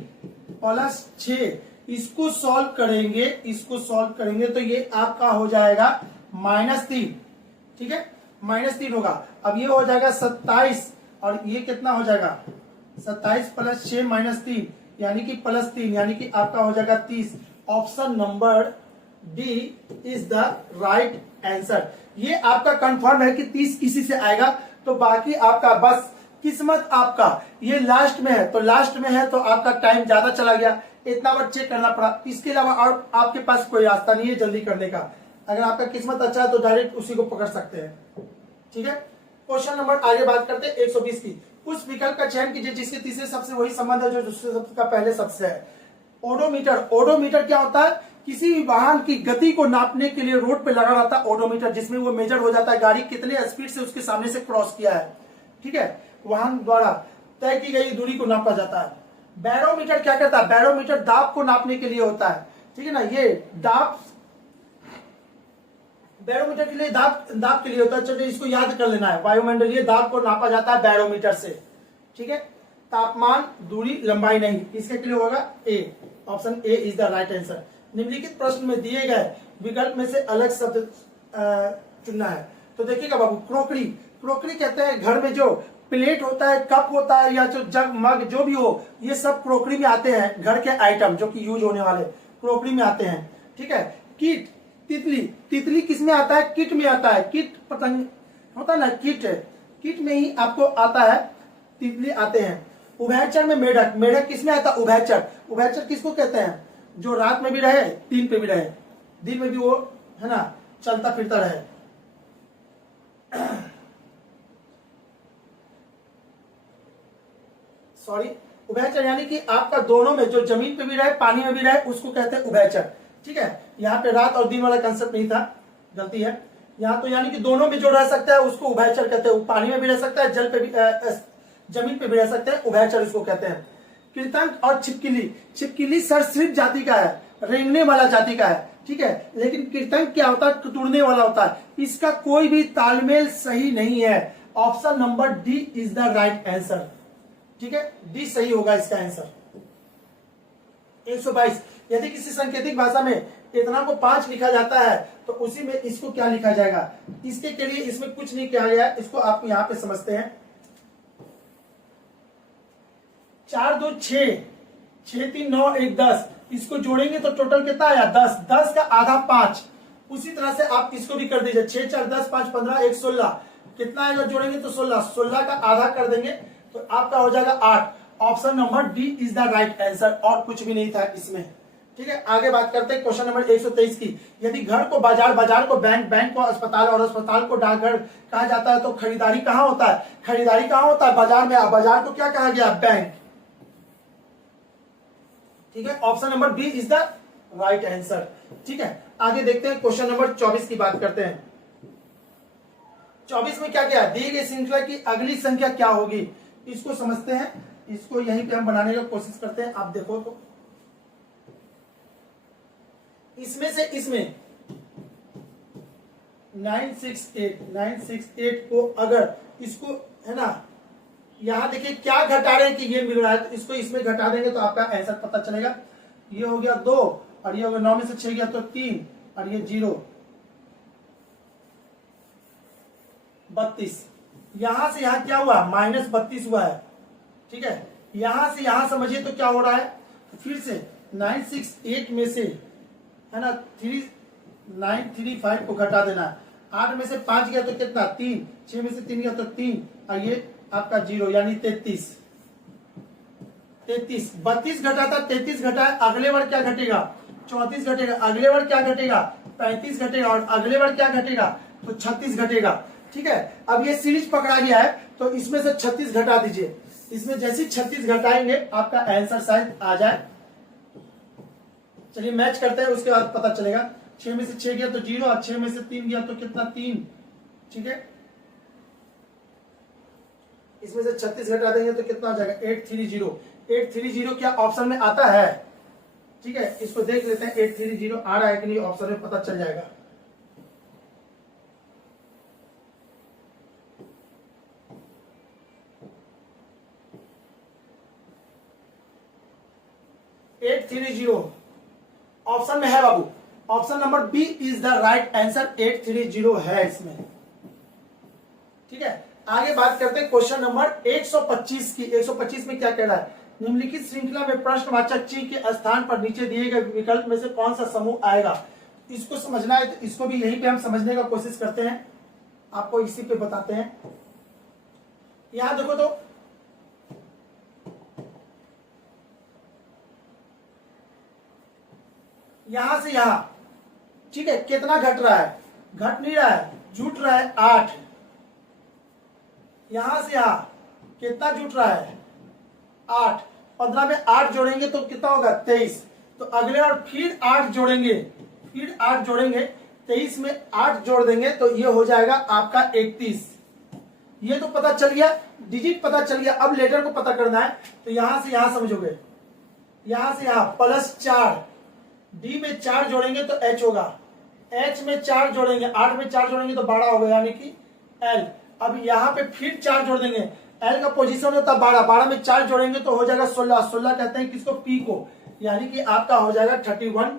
+ 6, इसको सॉल्व करेंगे, इसको सॉल्व करेंगे तो ये आपका हो जाएगा -3। ठीक है, -3 होगा। अब ये हो जाएगा 27, और ये कितना हो जाएगा 27 + 6 -3, यानी कि +3, यानी कि आपका हो जाएगा 30। Option number D is the right answer. ये आपका कंफर्म है कि 30 इसी से आएगा। तो बाकी आपका बस किस्मत आपका ये लास्ट में है, तो लास्ट में है तो आपका टाइम ज्यादा चला गया, इतना बार चेक करना पड़ा। इसके अलावा और आपके पास कोई रास्ता नहीं है जल्दी करने का। अगर आपका किस्मत अच्छा है तो डायरेक्ट उसी को पकड़ सकते हैं। ठीक है, क्वेश्चन नंबर आगे बात करते हैं 120 की। उस विकल्प का चयन कीजिए जिसके तीसरे शब्द से वही संबंध है जो दूसरे शब्द का पहले शब्द से है। ओडोमीटर, ओडोमीटर क्या होता है, किसी भी वाहन की गति को नापने के लिए रोड पे लगा रहता है ओडोमीटर, जिसमें वो मेजर हो जाता है गाड़ी कितने स्पीड से उसके सामने से क्रॉस किया है। ठीक है, वाहन द्वारा तय की गई दूरी को नापा जाता है। बैरोमीटर क्या करता है, बैरोमीटर दाब को नापने के लिए होता है। ठीक है ना, ये दाब बैरोमीटर के लिए दाब के लिए होता है। चलिए इसको याद कर लेना है, वायुमंडलीय दाब को नापा जाता है बैरोमीटर से। ठीक है, तापमान, दूरी, लंबाई नहीं, इसके लिए होगा A, option A is the right answer. निम्नलिखित प्रश्न में दिए गए विकल्प में से अलग शब्द चुनना है। तो देखिएगा बाबू, क्रोकरी, क्रोकरी कहते हैं घर में जो प्लेट होता है, कप होता है, या जो जग मग जो भी हो, ये सब क्रोकरी में आते हैं। घर के आइटम जो कि यूज होने वाले क्रोकरी में आते हैं। ठीक है, कीट, तितली, तितली किस में आता है, किट में आता है। किट पतंग होता है ना, किट, किट में ही आपको आता है, तितली आते हैं। उभयचर में मेढक, मेढक किस में आता है, उभयचर। उभयचर किसको कहते हैं, जो रात में भी रहे, दिन पे भी रहे, दिन में भी वो है ना चलता फिरता रहे। सॉरी, उभयचर यानी कि आपका दोनों में, जो जमीन पे भी रहे पानी में भी रहे, उसको कहते हैं उभयचर। ठीक है, यहाँ पे रात और दिन वाला कंसेप्ट नहीं था, गलती है। यहाँ तो यानी कि दोनों में जो रह सकता है उसको उभयचर कहते हैं। पानी में भी रह सकता है, जल पे भी, जमीन पे भी रह सकते हैं, उभयचर इसको कहते हैं। कृतंक और छिपकली, छिपकली सरीसृप जाति का है, रेंगने वाला जाति का है, ठीक है। लेकिन कृतंक क्या होता है, टुटने वाला होता है। इसका कोई भी तालमेल सही नहीं है। Option number D is the right answer, ठीक है, डी सही होगा इसका आंसर। 122, यदि किसी सांकेतिक भाषा में इतना को 5 लिखा जाता है तो उसी में इसको क्या लिखा जाएगा। इसके के लिए इसमें कुछ नहीं किया गया है, इसको आप यहां पे समझते हैं। 4 2 6, 6 3 9 1 10, इसको जोड़ेंगे तो टोटल कितना आया 10, 10 का आधा 5। उसी तरह से आप इसको भी कर दीजिए, 6 4 10 5 15 1 16, कितना आएगा जोड़ेंगे तो 16, 16 का आधा कर देंगे तो आपका हो जाएगा 8। Option number D is the right answer, और कुछ भी नहीं था इसमें, ठीक है। आगे बात करते हैं क्वेश्चन नंबर 123 की। यदि घर को बाजार, बाजार को बैंक, बैंक को अस्पताल और अस्पताल को डाकघर कहा जाता है तो खरीदारी कहाँ होता है, खरीदारी कहाँ होता है, बाजार में। बाजार को क्या कहा गया, बैंक, ठीक है। Option number B is the right answer, ठीक है। आगे देखते हैं क्वेश्चन नंबर 24 की बात करते हैं। 24 में क्या क्या है, दी गई श्रृंखला की अगली संख्या क्या होगी, इसको समझते हैं। इसको यहीं पे हम बनाने की कोशिश करते हैं। आप देखो तो इसमें से इसमें 968 को अगर इसको है ना, यहां देखिए क्या घटा रहे हैं कि ये मिल रहा है, तो इसको इसमें घटा देंगे तो आपका आंसर पता चलेगा। ये हो गया 2 और ये हो गया 9 में से 6 गया तो 3 और ये 0, 32। यहां से यहां क्या हुआ, -32 हुआ है, ठीक है। यहां से यहां समझिए तो क्या हो रहा है, फिर से 968 में से है ना 3935 को घटा देना है। 8 में से 5 गया तो कितना 3, 6 में से 3 गया तो 3 और ये आपका 0 यानी 33। 32 घटा था, 33 घटा है, अगले बार क्या घटेगा 34 घटेगा, अगले बार क्या घटेगा 35 घटेगा और अगले बार क्या घटेगा तो 36 घटेगा, ठीक है। अब ये सीरीज पकड़ा गया है तो इसमें से 36 घटा दीजिए। इसमें जैसे 36 घटाएंगे आपका आंसर शायद आ जाए। चलिए मैच करते हैं, उसके बाद पता चलेगा। 6 में से 6 गया तो 0 और 6 में से 3 गया तो कितना 3, ठीक है। इसमें से 36 घटा देंगे तो कितना आ जाएगा 830। 830 क्या ऑप्शन में आता है, ठीक है। इसको देख लेते हैं 830 आ रहा है कि नहीं, ऑप्शन में पता चल जाएगा। ऑप्शन में है बाबू, option number B is the right answer, 830 है इसमें, ठीक है। आगे बात करते हैं क्वेश्चन नंबर 125 की। 125 में क्या कह रहा है, निम्नलिखित श्रृंखला में प्रश्नवाचक चिन्ह के स्थान पर नीचे दिए गए विकल्प में से कौन सा समूह आएगा। इसको समझना है तो इसको भी यहीं पे हम समझने का कोशिश करते हैं, आपको इसी पे बताते हैं। यहां देखो तो यहां से यहां, ठीक है, कितना घट रहा है, घट नहीं रहा है, जुट रहा है 8। यहां से यहां कितना जुट रहा है 8। 15 में 8 जोड़ेंगे तो कितना होगा 23। तो अगले बार फिर 8 जोड़ेंगे, फिर 8 जोड़ेंगे, 23 में 8 जोड़ देंगे तो ये हो जाएगा आपका 31। ये तो पता चल गया, डिजिट पता चल गया। अब लेटर को पता करना है तो यहां से यहां समझोगे, यहां से यहां +4, डी में 4 जोड़ेंगे तो एच होगा, एच में 4 जोड़ेंगे, 8 में 4 जोड़ेंगे तो 12 होगा यानी कि एल। अब यहाँ पे फिर 4 जोड़ देंगे, एल का पोजीशन होता है 12, 12 में 4 जोड़ेंगे तो हो जाएगा 16, 16 कहते हैं किसको पी को, यानी कि आपका हो जाएगा 31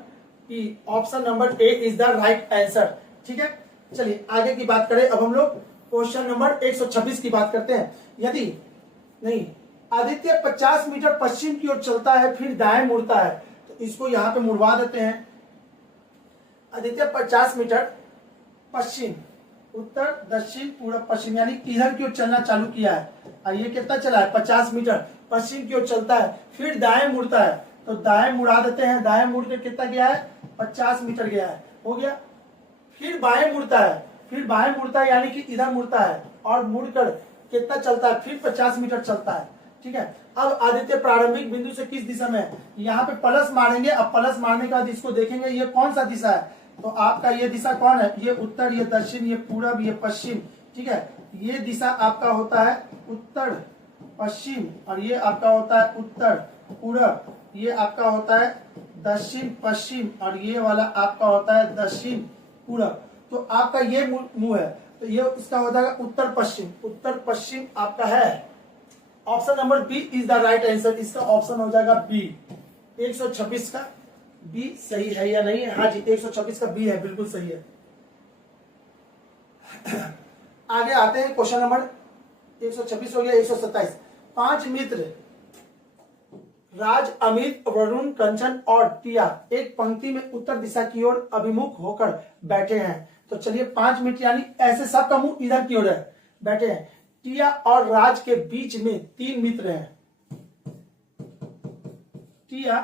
P. Option number A is the right answer, ठीक है। चलिए आगे की बात करें, अब हम लोग क्वेश्चन नंबर 126 की बात करते हैं। यदि नहीं आदित्य 50 मीटर पश्चिम की ओर चलता है फिर दाएं मुड़ता है, तो इसको यहाँ पे मुड़वा देते हैं। आदित्य 50 मीटर पश्चिम, उत्तर दक्षिण पूर्व पश्चिम, यानी इधर की ओर चलना चालू किया है और ये कितना चला है 50 मीटर पश्चिम की ओर चलता है, फिर दाएं मुड़ता है तो दाएं मुड़ा देते हैं। दाएं मुड़ के कितना गया है 50 मीटर गया है, हो गया। फिर बाएं मुड़ता है, फिर बाएं मुड़ता है यानी कि इधर मुड़ता है और मुड़कर कितना चलता है फिर 50 मीटर चलता है, ठीक है। अब आदित्य प्रारंभिक बिंदु से किस दिशा में है, यहाँ पे प्लस मारेंगे। अब प्लस मारने के बाद इसको देखेंगे ये कौन सा दिशा है, तो आपका ये दिशा कौन है, ये उत्तर, ये दक्षिण, ये पूरब, ये पश्चिम, ठीक है। ये दिशा आपका होता है उत्तर पश्चिम, और ये आपका होता है उत्तर पूरब, ये आपका होता है दक्षिण पश्चिम, और ये वाला आपका होता है दक्षिण पूरब। तो आपका ये मुंह है, तो ये इसका हो जाएगा उत्तर पश्चिम। उत्तर पश्चिम आपका है। Option number B is the right answer. इसका ऑप्शन हो जाएगा बी। 126 का बी सही है या नहीं है? हाँ जी, 126 का बी है, बिल्कुल सही है। आगे आते हैं क्वेश्चन नंबर 126 हो गया। 127, 5 मित्र राज, अमित, वरुण, कंचन और टिया एक पंक्ति में उत्तर दिशा की ओर अभिमुख होकर बैठे हैं। तो चलिए 5 मिनट यानी ऐसे सबका मुंह इधर की ओर है, बैठे हैं। टिया और राज के बीच में 3 मित्र हैं। टिया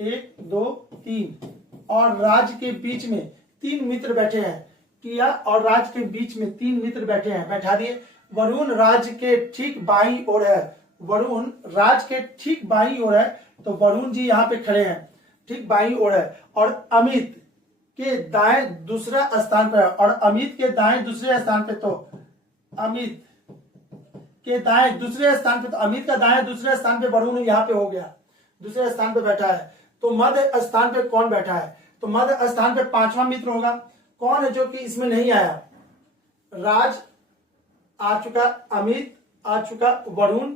1 2 3 और राज के बीच में 3 मित्र बैठे हैं। टिया और राज के बीच में 3 मित्र बैठे हैं, बैठा दिए। वरुण राज के ठीक बाईं ओर है। वरुण राज के ठीक बाईं ओर है, तो वरुण जी यहाँ पे खड़े हैं, ठीक बाईं ओर है। और अमित के दाएं दूसरा स्थान पर है, और अमित के दाएं दूसरे स्थान पे, तो अमित के दाएं दूसरे स्थान पे, तो अमित का दाएं दूसरे स्थान पे वरुण यहाँ पे हो गया, दूसरे स्थान पे बैठा है। तो मध्य स्थान पे कौन बैठा है? तो मध्य स्थान पे 5वां मित्र होगा। कौन है जो कि इसमें नहीं आया? राज आ चुका, अमित आ चुका, वरुण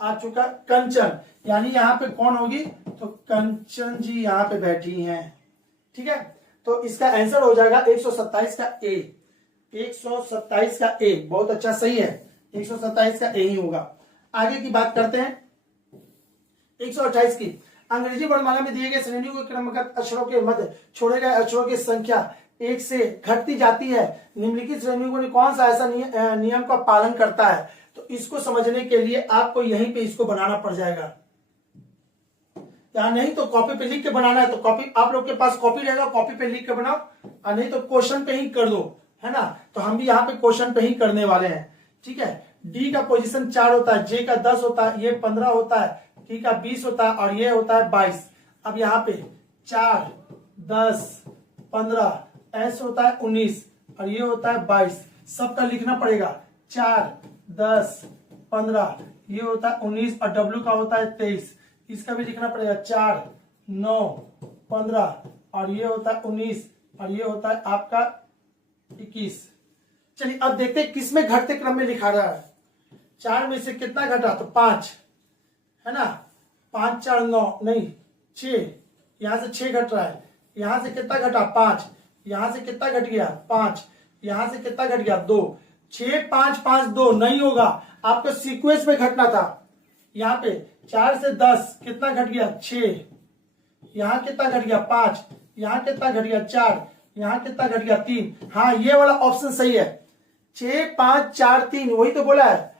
आ चुका, कंचन, यानी यहाँ पे कौन होगी? तो कंचन जी यहाँ पे बैठी हैं, ठीक है। तो इसका आंसर हो जाएगा 127 का ए। 127 का ए बहुत अच्छा, सही है। 127 का ए ही होगा। आगे की बात करते हैं 128 की। अंग्रेजी वर्णमाला में दिए गए श्रेणियों के क्रमगत अक्षरों के मध्य छोड़े गए अक्षरों की संख्या 1 से घटती जाती है। निम्नलिखित श्रेणियों में कौन सा ऐसा नियम का पालन करता है? तो इसको समझने के लिए आपको यहीं पे इसको बनाना पड़ जाएगा, या नहीं तो कॉपी पे लिख के बनाना है तो कॉपी, आप लोग के पास कॉपी रहेगा, कॉपी पे लिख के बनाओ, और नहीं तो क्वेश्चन पे ही कर दो, है ना। तो हम भी यहाँ पे क्वेश्चन पे ही करने वाले हैं, ठीक है। डी का पोजीशन 4 होता है, जे का 10 होता है, ये 15 होता है, टी का 20 होता है, और ये होता है 22। अब यहाँ पे 4 10 15 ऐसे होता है 19, और ये होता है 22। सबका लिखना पड़ेगा। 4 10 15 ये होता है 19, और डब्ल्यू का होता है 23। इसका भी लिखना पड़ेगा। 4 9 15 और ये होता है 19, और ये होता है आपका 21। चलिए अब देखते हैं किसमें घटते क्रम में लिखा रहा है। 4 में से कितना घटा? तो 5, है ना। 5 4 9 नहीं 6, यहां से 6 घट रहा है। यहां से कितना घटा? 5। यहां से कितना घट गया? 5। यहां से कितना घट गया? 2। 6 5 5 2 नहीं होगा, आपको सीक्वेंस में घटना था। यहाँ पे 4 से 10 कितना घट गया? 6। यहाँ कितना घट गया? 5। यहाँ कितना घट गया? 4। यहाँ कितना घट गया? 3। हाँ, ये वाला ऑप्शन सही है। 6 5 4 3, वही तो बोला है।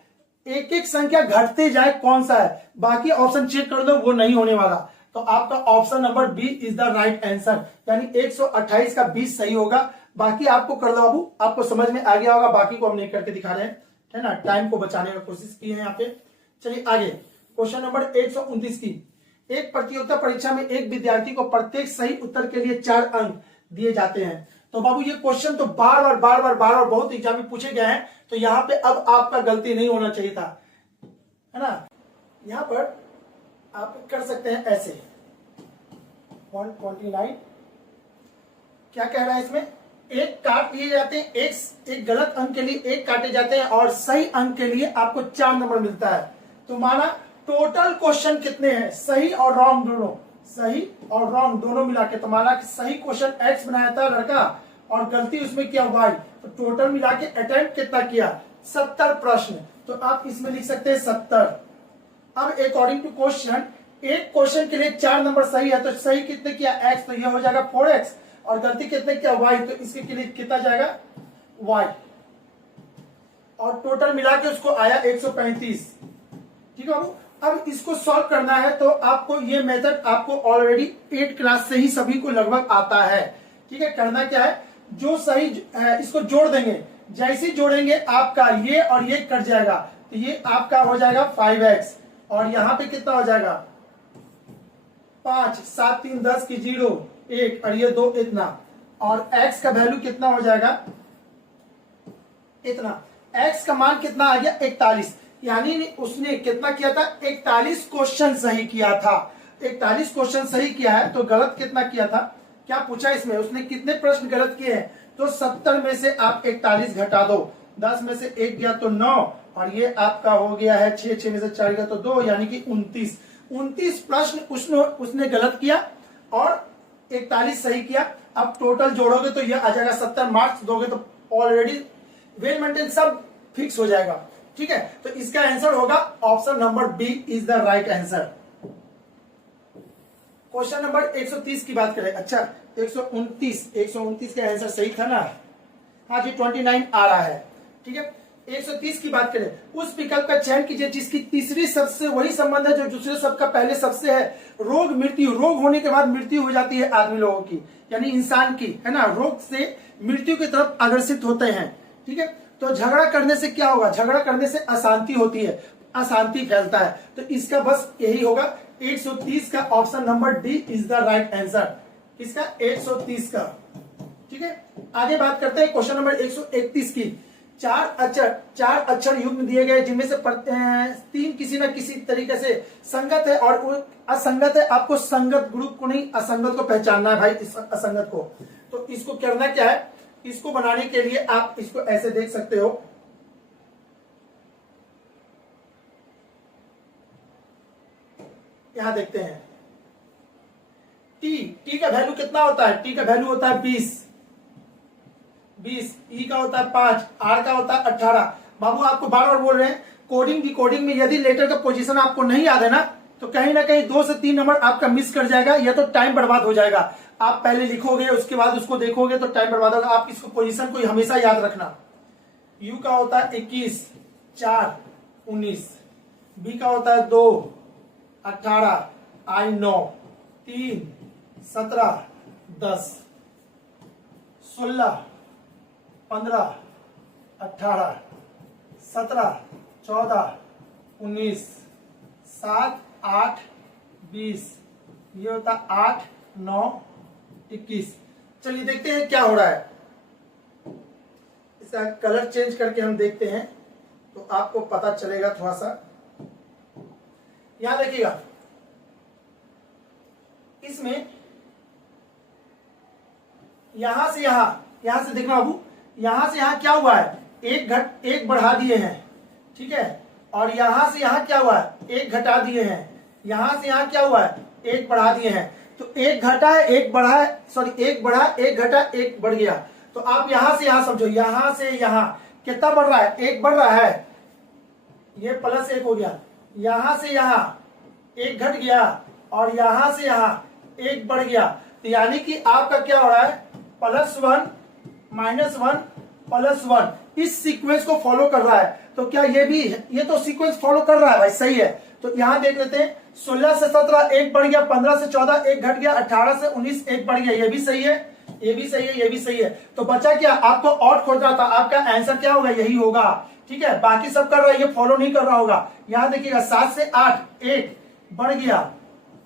एक एक संख्या घटते जाए, कौन सा है? बाकी ऑप्शन चेक कर दो, वो नहीं होने वाला। तो आपका option number B is the right answer, यानी 128 का 20 सही होगा। बाकी आपको कर दो बाबू, आपको समझ में आ गया होगा। बाकी को हम नहीं करके दिखा रहे हैं, है ना, टाइम को बचाने का कोशिश की है यहाँ पे। चलिए आगे क्वेश्चन नंबर 129 की। एक प्रतियोगिता परीक्षा में एक विद्यार्थी को प्रत्येक सही उत्तर के लिए 4 अंक दिए जाते हैं। तो बाबू ये क्वेश्चन तो बार बार बहुत एग्जाम में पूछे गए हैं, तो यहाँ पे अब आपका गलती नहीं होना चाहिए था, है ना। यहाँ पर आप कर सकते हैं ऐसे 129। क्या कह रहा है इसमें? एक काट दिए जाते हैं, एक गलत अंक के लिए 1 काटे जाते हैं, और सही अंक के लिए आपको 4 नंबर मिलता है। तो माना टोटल क्वेश्चन कितने हैं? सही और रॉन्ग दोनों, सही और रॉन्ग दोनों मिला के। तो माना कि सही क्वेश्चन एक्स बनाया था लड़का, और गलती उसमें किया वाई, तो टोटल मिला के अटेम्प्ट कितना किया? 70 प्रश्न। तो आप इसमें लिख सकते हैं 70। अब अकॉर्डिंग टू क्वेश्चन, एक क्वेश्चन के लिए 4 नंबर सही है, तो सही कितने किया? एक्स, तो यह हो जाएगा 4x, और गलती कितने किया? वाई, तो इसके लिए कितना जाएगा? वाई, और टोटल मिला के उसको आया 135। ठीक है बाबू। अब इसको सॉल्व करना है, तो आपको ये मेथड आपको ऑलरेडी 8 क्लास से ही सभी को लगभग आता है, ठीक है। करना क्या है, जो सही इसको जोड़ देंगे, जैसे जोड़ेंगे आपका ये और ये कट जाएगा, तो ये आपका हो जाएगा 5x, और यहाँ पे कितना हो जाएगा? 5 7 3 10 की 0 1, और ये 2 इतना, और x का वैल्यू कितना हो जाएगा, इतना। x का मान कितना आ गया 41, यानी उसने कितना किया था 41 क्वेश्चन सही किया था। 41 क्वेश्चन सही किया है तो गलत कितना किया था, क्या पूछा इसमें, उसने कितने प्रश्न गलत किए हैं, तो 70 में से आप 41 घटा दो, 10 में से 1 गया तो 9, और ये आपका हो गया है 6 में से 4 गया तो 2, यानी कि 29 प्रश्न उसने गलत किया और 41 सही किया। अब टोटल जोड़ोगे तो ये आ जाएगा 70, मार्क्स दोगे तो ऑलरेडी वेल मेंटेन सब फिक्स हो जाएगा। ठीक है, तो इसका आंसर होगा option number B is the right answer. Question number 130 की बात करें, अच्छा 129 का आंसर सही था ना, हाँ जी 29 आ रहा है। ठीक है, 130 की बात करें, उस विकल्प का चयन कीजिए जिसकी तीसरी शब्द से वही संबंध है जो दूसरे शब्द का पहले शब्द से है। रोग मृत्यु, रोग होने के बाद मृत्यु हो जाती है आदमी लोगों की, यानी इंसान की, है ना, रोग से मृत्यु की तरफ अग्रसित होते हैं। ठीक है, तो झगड़ा करने से क्या होगा, झगड़ा करने से अशांति होती है, अशांति फैलता है, तो इसका बस यही होगा 130 का option number D is the right answer, इसका 130 का। ठीक है, आगे बात करते हैं क्वेश्चन नंबर 131 की। चार अक्षर युग्म दिए गए जिनमें से 3 किसी न किसी तरीके से संगत है और असंगत है। आपको संगत ग्रुप को नहीं, असंगत को पहचानना है भाई, इस असंगत को। तो इसको करना क्या है, इसको बनाने के लिए आप इसको ऐसे देख सकते हो, यहां देखते हैं टी का वैल्यू कितना होता है, टी का वैल्यू होता है 20, ई का होता है 5, आर का होता है 18। बाबू आपको बार बार बोल रहे हैं, कोडिंग डिकोडिंग में यदि लेटर का पोजीशन आपको नहीं याद है ना, तो कहीं ना कहीं 2 से 3 नंबर आपका मिस कर जाएगा, या तो टाइम बर्बाद हो जाएगा। आप पहले लिखोगे उसके बाद उसको देखोगे तो टाइम बर्बाद होगा। आप इसको पोजीशन को हमेशा याद रखना। यू का होता है 21, 4, 19, बी का होता है 2, 18, आई 9, 3, 17, 10, 16, 15, 18, 17, 14, 19, 7, 8, 20, ये होता 8, 9, 21। चलिए देखते हैं क्या हो रहा है, इसका कलर चेंज करके हम देखते हैं तो आपको पता चलेगा थोड़ा सा। यहां देखिएगा, इसमें यहां से देखना बाबू, यहां से यहां क्या हुआ है, एक बढ़ा दिए हैं। ठीक है, और यहां से यहां क्या हुआ है, एक घटा दिए हैं। यहां से यहां क्या हुआ है, एक बढ़ा दिए हैं। तो एक घटा है, एक बढ़ा है, सॉरी एक बढ़ा, एक घटा, एक बढ़ गया। तो आप यहां से यहां समझो, यहां से यहां कितना बढ़ रहा है, एक बढ़ रहा है, ये +1 हो गया। यहां से यहां एक घट गया और यहां से यहां एक बढ़ गया। तो यानी कि आपका क्या हो रहा है, +1 -1 +1, इस सीक्वेंस को फॉलो कर रहा है। तो क्या ये भी, ये तो सीक्वेंस फॉलो कर रहा है भाई, सही है। तो यहां देख लेते हैं, 16 से 17 एक बढ़ गया, 15 से 14 एक घट गया, 18 से 19 एक बढ़ गया, ये भी सही है, ये भी सही है, ये भी सही है। तो बचा क्या, आपको और खोजना था, आपका आंसर क्या होगा, यही होगा। ठीक है, बाकी सब कर रहा है, ये फॉलो नहीं कर रहा होगा। यहां देखिएगा, 7 से 8 एक बढ़ गया,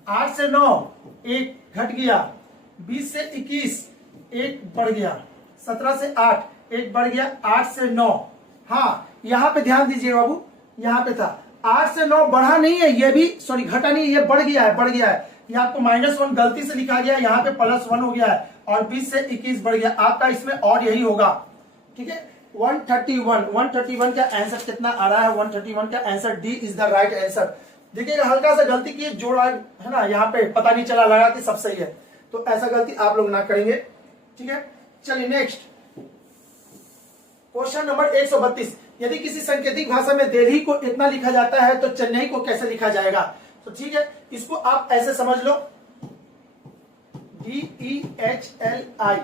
8 से 9 एक घट गया, 20 से 21 एक बढ़ गया, 17 से 8 एक बढ़ गया, 8 से 9। हाँ, यहां पे ध्यान दीजिए बाबू, यहां पे था 8 से 9 बढ़ा नहीं है, ये भी सॉरी घटा नहीं है, ये बढ़ गया है, बढ़ गया है। ये आपको -1 गलती से लिखा गया, यहाँ पे +1 हो गया है, और 20 से 21 बढ़ गया। आपका इसमें और यही होगा। ठीक है, 131 का आंसर कितना आ रहा है, 131 का answer D is the right answer. देखिएगा, हल्का सा गलती की, जोड़ा है ना, यहाँ पे पता नहीं चला, लगा कि सब सही है। तो ऐसा गलती आप लोग ना करेंगे। ठीक है, चलिए नेक्स्ट क्वेश्चन नंबर 132। यदि किसी सांकेतिक भाषा में दिल्ली को इतना लिखा जाता है तो चेन्नई को कैसे लिखा जाएगा। तो ठीक है, इसको आप ऐसे समझ लो, DEHLI,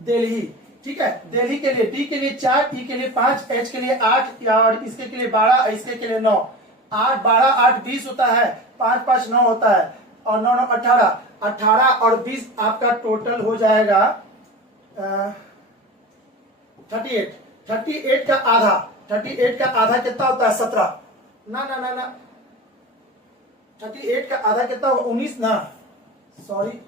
दिल्ली। ठीक है, दिल्ली के लिए, डी के लिए 4, ई के लिए 5, एच के लिए 8, और इसके के लिए 12, इसके के लिए 9। 8 12 8 20 होता है, 5 5 9 होता है, और 9 9 18। 18 और 20 आपका टोटल हो जाएगा 38। 38 का आधा, 38 का आधा कितना होता है, 17। ना ना ना ना, 38 का आधा कितना होगा, 19 ना, सॉरी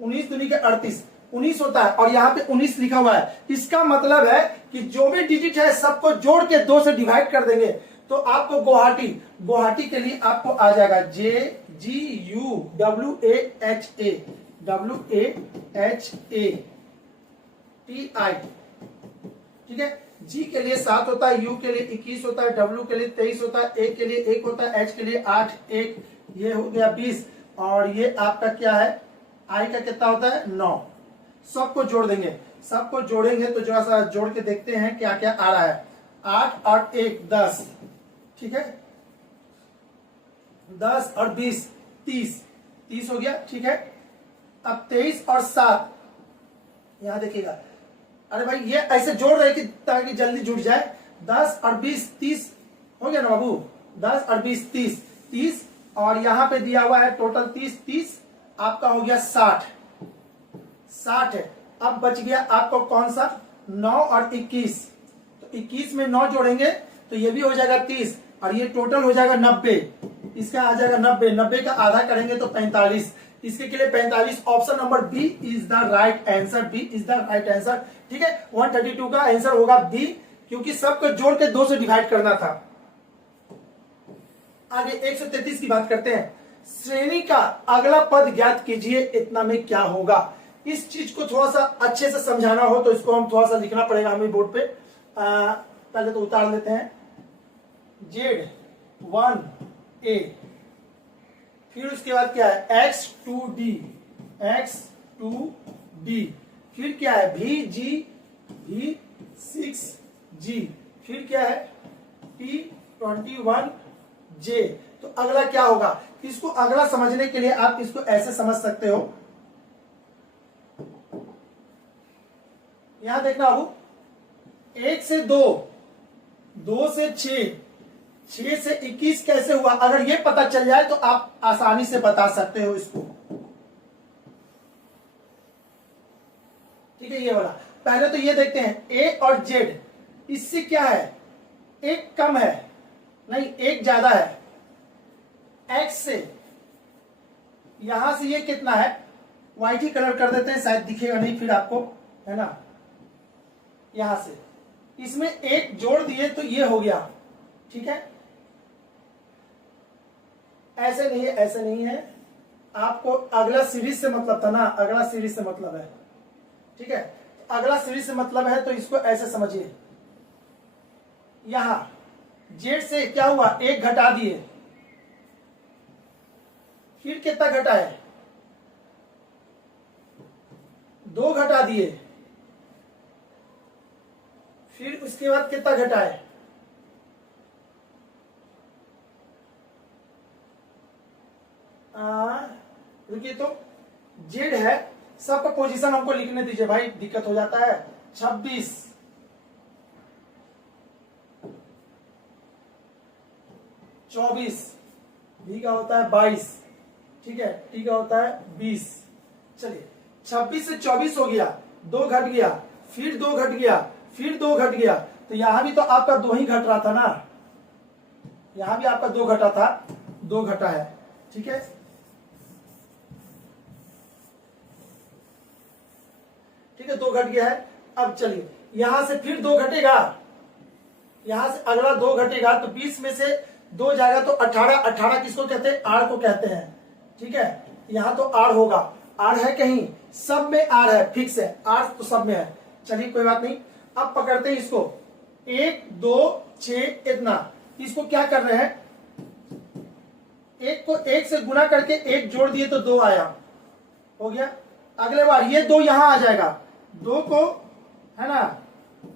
19 दूनी के 38, 19 होता है और यहाँ पे 19 लिखा हुआ है। इसका मतलब है कि जो भी डिजिट है सबको जोड़ के 2 से डिवाइड कर देंगे तो आपको गुवाहाटी के लिए आपको आ जाएगा GUWAHA ठीक है। जी के लिए 7 होता है, यू के लिए 21 होता है, डब्ल्यू के लिए 23 होता है, ए के लिए 1 होता है, एच के लिए 8, 1 ये हो गया 20 और ये आपका क्या है आई का कितना होता है 9। सबको जोड़ देंगे, सबको जोड़ेंगे तो जरा सा जोड़ के देखते हैं क्या क्या आ रहा है। 8 और 1 10 ठीक है, 10 और 20 30 हो गया ठीक है। अब 23 और 7 यहां देखिएगा, अरे भाई ये ऐसे जोड़ रहे कि ताकि जल्दी जुड़ जाए। 10 और 20 30 हो गया ना बाबू, 10 और 20 30 और यहां पे दिया हुआ है टोटल 30 आपका हो गया 60 है। अब बच गया आपको कौन सा 9 और 21, तो 21 में 9 जोड़ेंगे तो ये भी हो जाएगा 30 और ये टोटल हो जाएगा 90। इसका आ जाएगा 90 का आधा करेंगे तो 45। इसके लिए 45 option number B is the right answer, B is the right answer ठीक है। 132 का आंसर होगा बी क्योंकि सबको जोड़ के 2 से डिवाइड करना था। आगे 133 की बात करते हैं। श्रेणी का अगला पद ज्ञात कीजिए, इतना में क्या होगा। इस चीज को थोड़ा सा अच्छे से समझाना हो तो इसको हम थोड़ा सा लिखना पड़ेगा हमें बोर्ड पे। पहले तो उतार लेते हैं Z1A, फिर उसके बाद क्या है X2D, फिर क्या है V6G, फिर क्या है T21J। तो अगला क्या होगा, इसको अगला समझने के लिए आप इसको ऐसे समझ सकते हो। यहां देखना बाबू, 1 से 2, 2 से 6, 6 से 21 कैसे हुआ, अगर ये पता चल जाए तो आप आसानी से बता सकते हो इसको ठीक है। ये वाला पहले तो ये देखते हैं A और Z, इससे क्या है एक कम है नहीं एक ज्यादा है। X से यहां से ये कितना है, व्हाइट ही कलर कर देते हैं शायद दिखेगा नहीं फिर आपको, है ना। यहां से इसमें एक जोड़ दिए तो ये हो गया ठीक है। ऐसे नहीं है, ऐसे नहीं है, आपको अगला सीरीज से मतलब था ना, अगला सीरीज से मतलब है ठीक है। अगला सीरीज से मतलब है तो इसको ऐसे समझिए। यहां जेड से क्या हुआ, एक घटा दिए, फिर कितना घटा है 2 घटा दिए, फिर उसके बाद कितना घटा है रुकिए, तो जेड है, सबका पोजीशन हमको लिखने दीजिए भाई, दिक्कत हो जाता है। 26, 24, बी का होता है 22 ठीक है, टी का होता है 20। चलिए 26 से 24 हो गया, 2 घट गया, फिर 2 घट गया, फिर 2 घट गया, तो यहां भी तो आपका 2 ही घट रहा था ना, यहां भी आपका 2 घटा था, 2 घटा है ठीक है। ठीक है 2 घट गया है। अब चलिए यहां से फिर 2 घटेगा, यहां से अगला 2 घटेगा तो 20 में से 2 जाएगा तो 18, 18 किसको कहते हैं, आर को कहते हैं ठीक है। यहां तो आर होगा, आर है कहीं, सब में आर है, फिक्स है, आर तो सब में है। चलिए कोई बात नहीं, अब पकड़ते हैं इसको, 1 2 6 इतना, इसको क्या कर रहे हैं, 1 को 1 से गुना करके 1 जोड़ दिए तो 2 आया, हो गया। अगले बार ये 2 यहां आ जाएगा, 2 को है ना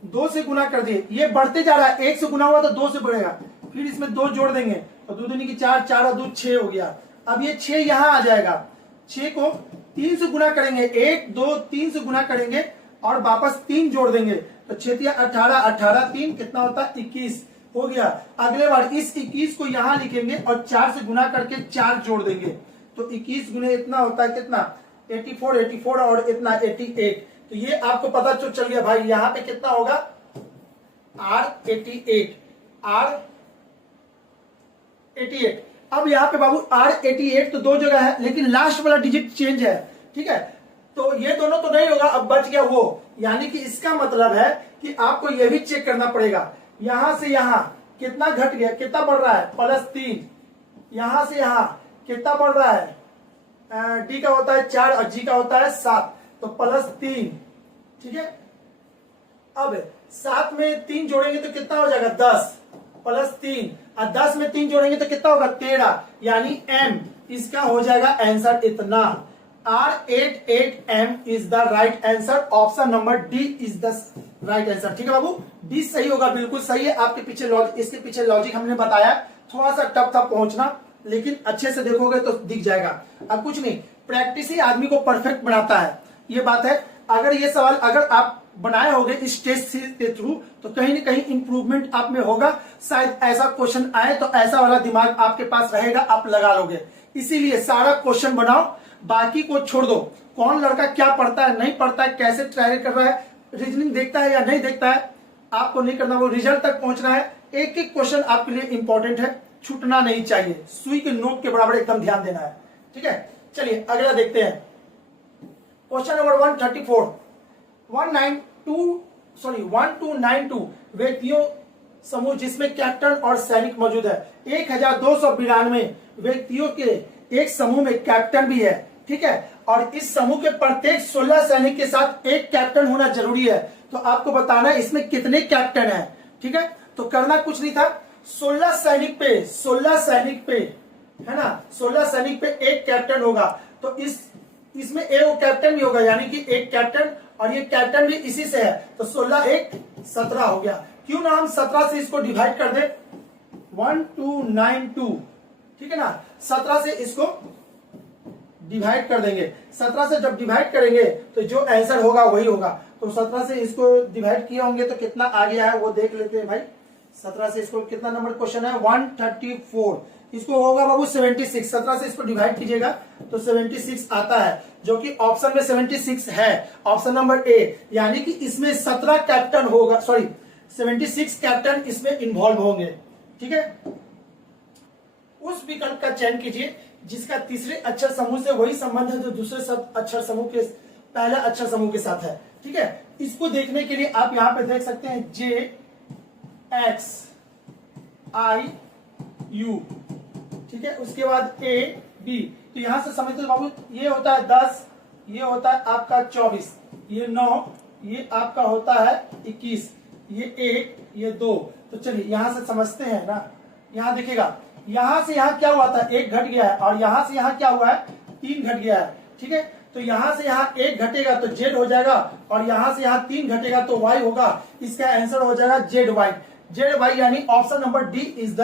2 से गुना कर दिए, ये बढ़ते जा रहा है, 1 से गुना हुआ तो 2 से बढ़ेगा, फिर इसमें 2 जोड़ देंगे तो 2 दूनी की 4, 4 और 2 6 हो गया। अब ये 6 यहां आ जाएगा, 6 को 3 से गुना करेंगे, 1 2 3 से गुना करेंगे और वापस 3 जोड़ देंगे तो 6 18, 18 3 कितना होता है 21 हो गया। अगले बार इस 21 को यहां लिखेंगे और 4 से गुना करके 4 जोड़ देंगे तो 21 गुने इतना होता है कितना 84, 84 और इतना 88। तो ये आपको पता चल गया भाई, यहां पे कितना होगा R88, R88। अब यहां पे बाबू R88 तो 2 जगह है लेकिन लास्ट वाला डिजिट चेंज है ठीक है। तो ये दोनों तो नहीं होगा, अब बच गया वो, यानी कि इसका मतलब है कि आपको ये भी चेक करना पड़ेगा यहां से यहां कितना घट गया, कितना बढ़ रहा है, +3, यहां से यहां कितना बढ़ रहा है, डी का होता है 4 और जी का होता है 7, तो +3, ठीक है। अब 7 में 3 जोड़ेंगे तो कितना हो जाएगा 10, +3, और 10 में 3 जोड़ेंगे तो कितना होगा 13, यानी m इसका हो जाएगा आंसर इतना। R88M is the right answer, option number D is the right answer. ठीक है बाबू, डी सही होगा, बिल्कुल सही है। आपके पीछे लॉजिक, इसके पीछे लॉजिक हमने बताया, थोड़ा सा टफ था पहुंचना, लेकिन अच्छे से देखोगे तो दिख जाएगा। अब कुछ नहीं, प्रैक्टिस ही आदमी को परफेक्ट बनाता है, ये बात है। अगर ये सवाल अगर आप बनाए होगे इस टेस्ट के थ्रू तो कहीं ना कहीं इंप्रूवमेंट आप में होगा, शायद ऐसा क्वेश्चन आए तो ऐसा वाला दिमाग आपके पास रहेगा, आप लगा लोगे। इसीलिए सारा क्वेश्चन बनाओ, बाकी को छोड़ दो। कौन लड़का क्या पढ़ता है नहीं पढ़ता है, कैसे ट्राई कर रहा है, रीजनिंग देखता है या नहीं देखता है, आपको नहीं करना, वो रिजल्ट तक पहुंचना है। एक एक क्वेश्चन आपके लिए इंपॉर्टेंट है, छूटना नहीं चाहिए, सुई के नोक के बराबर एकदम ध्यान देना है। ठीक है, चलिए अगला देखते हैं। क्वेश्चन नंबर 134, 1292 व्यक्तियों समूह जिसमें कैप्टन और सैनिक मौजूद है। 1292 व्यक्तियों के एक समूह में कैप्टन भी है, ठीक है, और इस समूह के प्रत्येक 16 सैनिक के साथ एक कैप्टन होना जरूरी है। तो आपको बताना है इसमें कितने कैप्टन है। ठीक है, तो करना कुछ नहीं था, 16 सैनिक पे है ना, 16 सैनिक पे एक कैप्टन होगा, तो इसमें एक कैप्टन भी होगा, यानी कि एक कैप्टन, और ये कैप्टन भी इसी से है, तो 16 1 17 हो गया। क्यों ना हम 17 से इसको डिवाइड कर दे, 1292, ठीक है ना, 17 से इसको डिवाइड कर देंगे। 17 से जब डिवाइड करेंगे तो जो आंसर होगा वही होगा। तो 17 से इसको डिवाइड किए होंगे तो कितना आ गया है वो देख लेते हैं भाई। 17 से इसको कितना नंबर क्वेश्चन है, 134, इसको होगा बाबू 76। 17 से इसको डिवाइड कीजिएगा तो 76 आता है, जो कि ऑप्शन में 76 है, ऑप्शन नंबर ए। यानी कि इसमें 17 कैप्टन होगा, सॉरी 76 कैप्टन इसमें इन्वॉल्व होंगे। ठीक है, उस विकल्प का चयन कीजिए जिसका तीसरे अक्षर समूह से वही संबंध है जो दूसरे सब अक्षर समूह के पहले अक्षर समूह के साथ है। ठीक है, इसको देखने के लिए आप यहां पे देख सकते हैं JXIU, ठीक है, उसके बाद AB, तो यहां से समझते हो बाबू, ये होता है 10, ये होता है आपका 24, ये 9, ये आपका होता है 21, ये 1, ये 2। तो चलिए यहां से समझते हैं ना, यहां देखिएगा, यहां से यहां क्या हुआ था, 1 घट गया है, और यहां से यहां क्या हुआ है, 3 घट गया है। ठीक है, तो यहां से यहां 1 घटेगा तो Z हो जाएगा, और यहां से यहां 3 घटेगा तो Y होगा। इसका आंसर हो जाएगा ZY, यानी option number D is the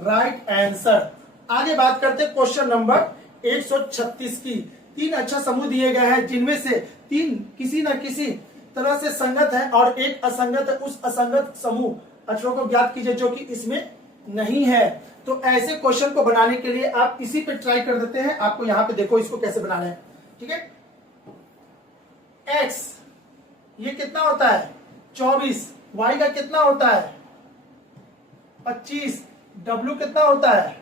right answer. आगे बात करते हैं क्वेश्चन नंबर 136 की। 3 अक्षर समूह दिए गए हैं जिनमें से 3 किसी न किसी तरह से संगत है और एक असंगत है। उस असंगत समूह अक्षरों को ज्ञात कीजिए जो कि इसमें नहीं है। तो ऐसे क्वेश्चन को बनाने के लिए आप इसी पे ट्राई कर देते हैं। आपको यहां पे देखो इसको कैसे बनाना है। ठीक है, x ये कितना होता है 24, y का कितना होता है 25, w कितना होता है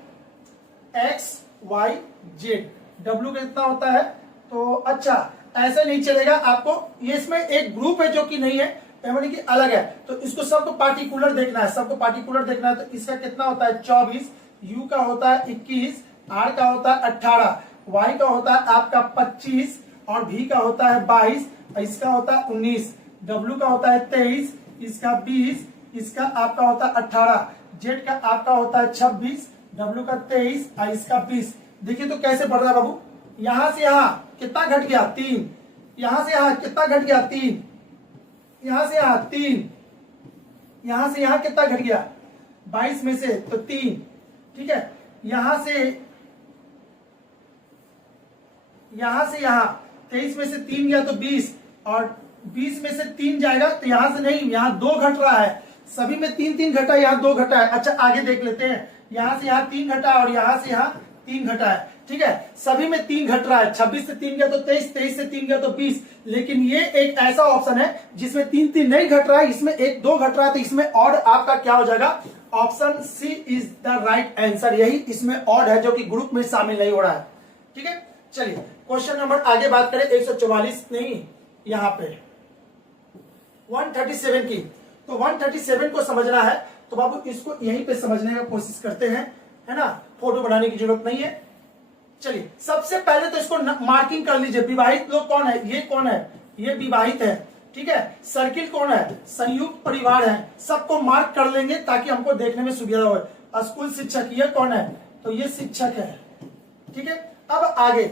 x y z, w कितना होता है। तो अच्छा ऐसे नहीं चलेगा, आपको ये इसमें एक ग्रुप है जो कि नहीं है, यानी कि अलग है, तो इसको सबको पार्टिकुलर देखना है, सबको पार्टिकुलर देखना है। तो इसका कितना होता है 24, u का होता है 21, r का होता है 18, y का होता है आपका 25 और v का होता है 22, इसका होता है 19, w का होता है 23, इसका 20, इसका आपका होता है 18, z का आपका होता है 26, w का 23 और इसका 20। देखिए तो कैसे बढ़ रहा है बाबू, यहां से यहां कितना घट गया 3, यहां से यहां कितना घट गया 3, यहां से यहां 3, यहां से यहां कितना घट गया 22 में से तो 3। ठीक है, यहां से यहां 23 में से 3 गया तो 20, और 20 में से 3 जाएगा तो यहां से नहीं, यहां 2 घट रहा है, सभी में 3 घटा है, यहां 2 घटा है। अच्छा आगे देख लेते हैं, यहां से यहां 3 घटा है और यहां से यहां 3 घटा है। ठीक है, सभी में 3 घट रहा है, 26 से 3 गया तो 23, 23 से 3 गया तो 20। लेकिन ये एक ऐसा ऑप्शन है जिसमें 3 नहीं घट रहा है, इसमें 1-2 घट रहा है, तो इसमें ऑड आपका क्या हो जाएगा, option C is the right answer. यही इसमें ऑड है जो कि ग्रुप में शामिल नहीं हो रहा है। ठीक है, चलिए क्वेश्चन नंबर आगे बात करें 144 नहीं, यहाँ पे 137 की। तो 137 को समझना है तो बाबू इसको यहीं पे समझने का कोशिश करते हैं, है ना, फोटो बनाने की जरूरत नहीं है। चलिए सबसे पहले तो इसको मार्किंग कर लीजिए। विवाहित लोग कौन है, ये कौन है, ये विवाहित है, ठीक है। सर्किल कौन है, संयुक्त परिवार है। सबको मार्क कर लेंगे ताकि हमको देखने में सुविधा हो। स्कूल शिक्षक ये कौन है, तो ये शिक्षक है, ठीक है। अब आगे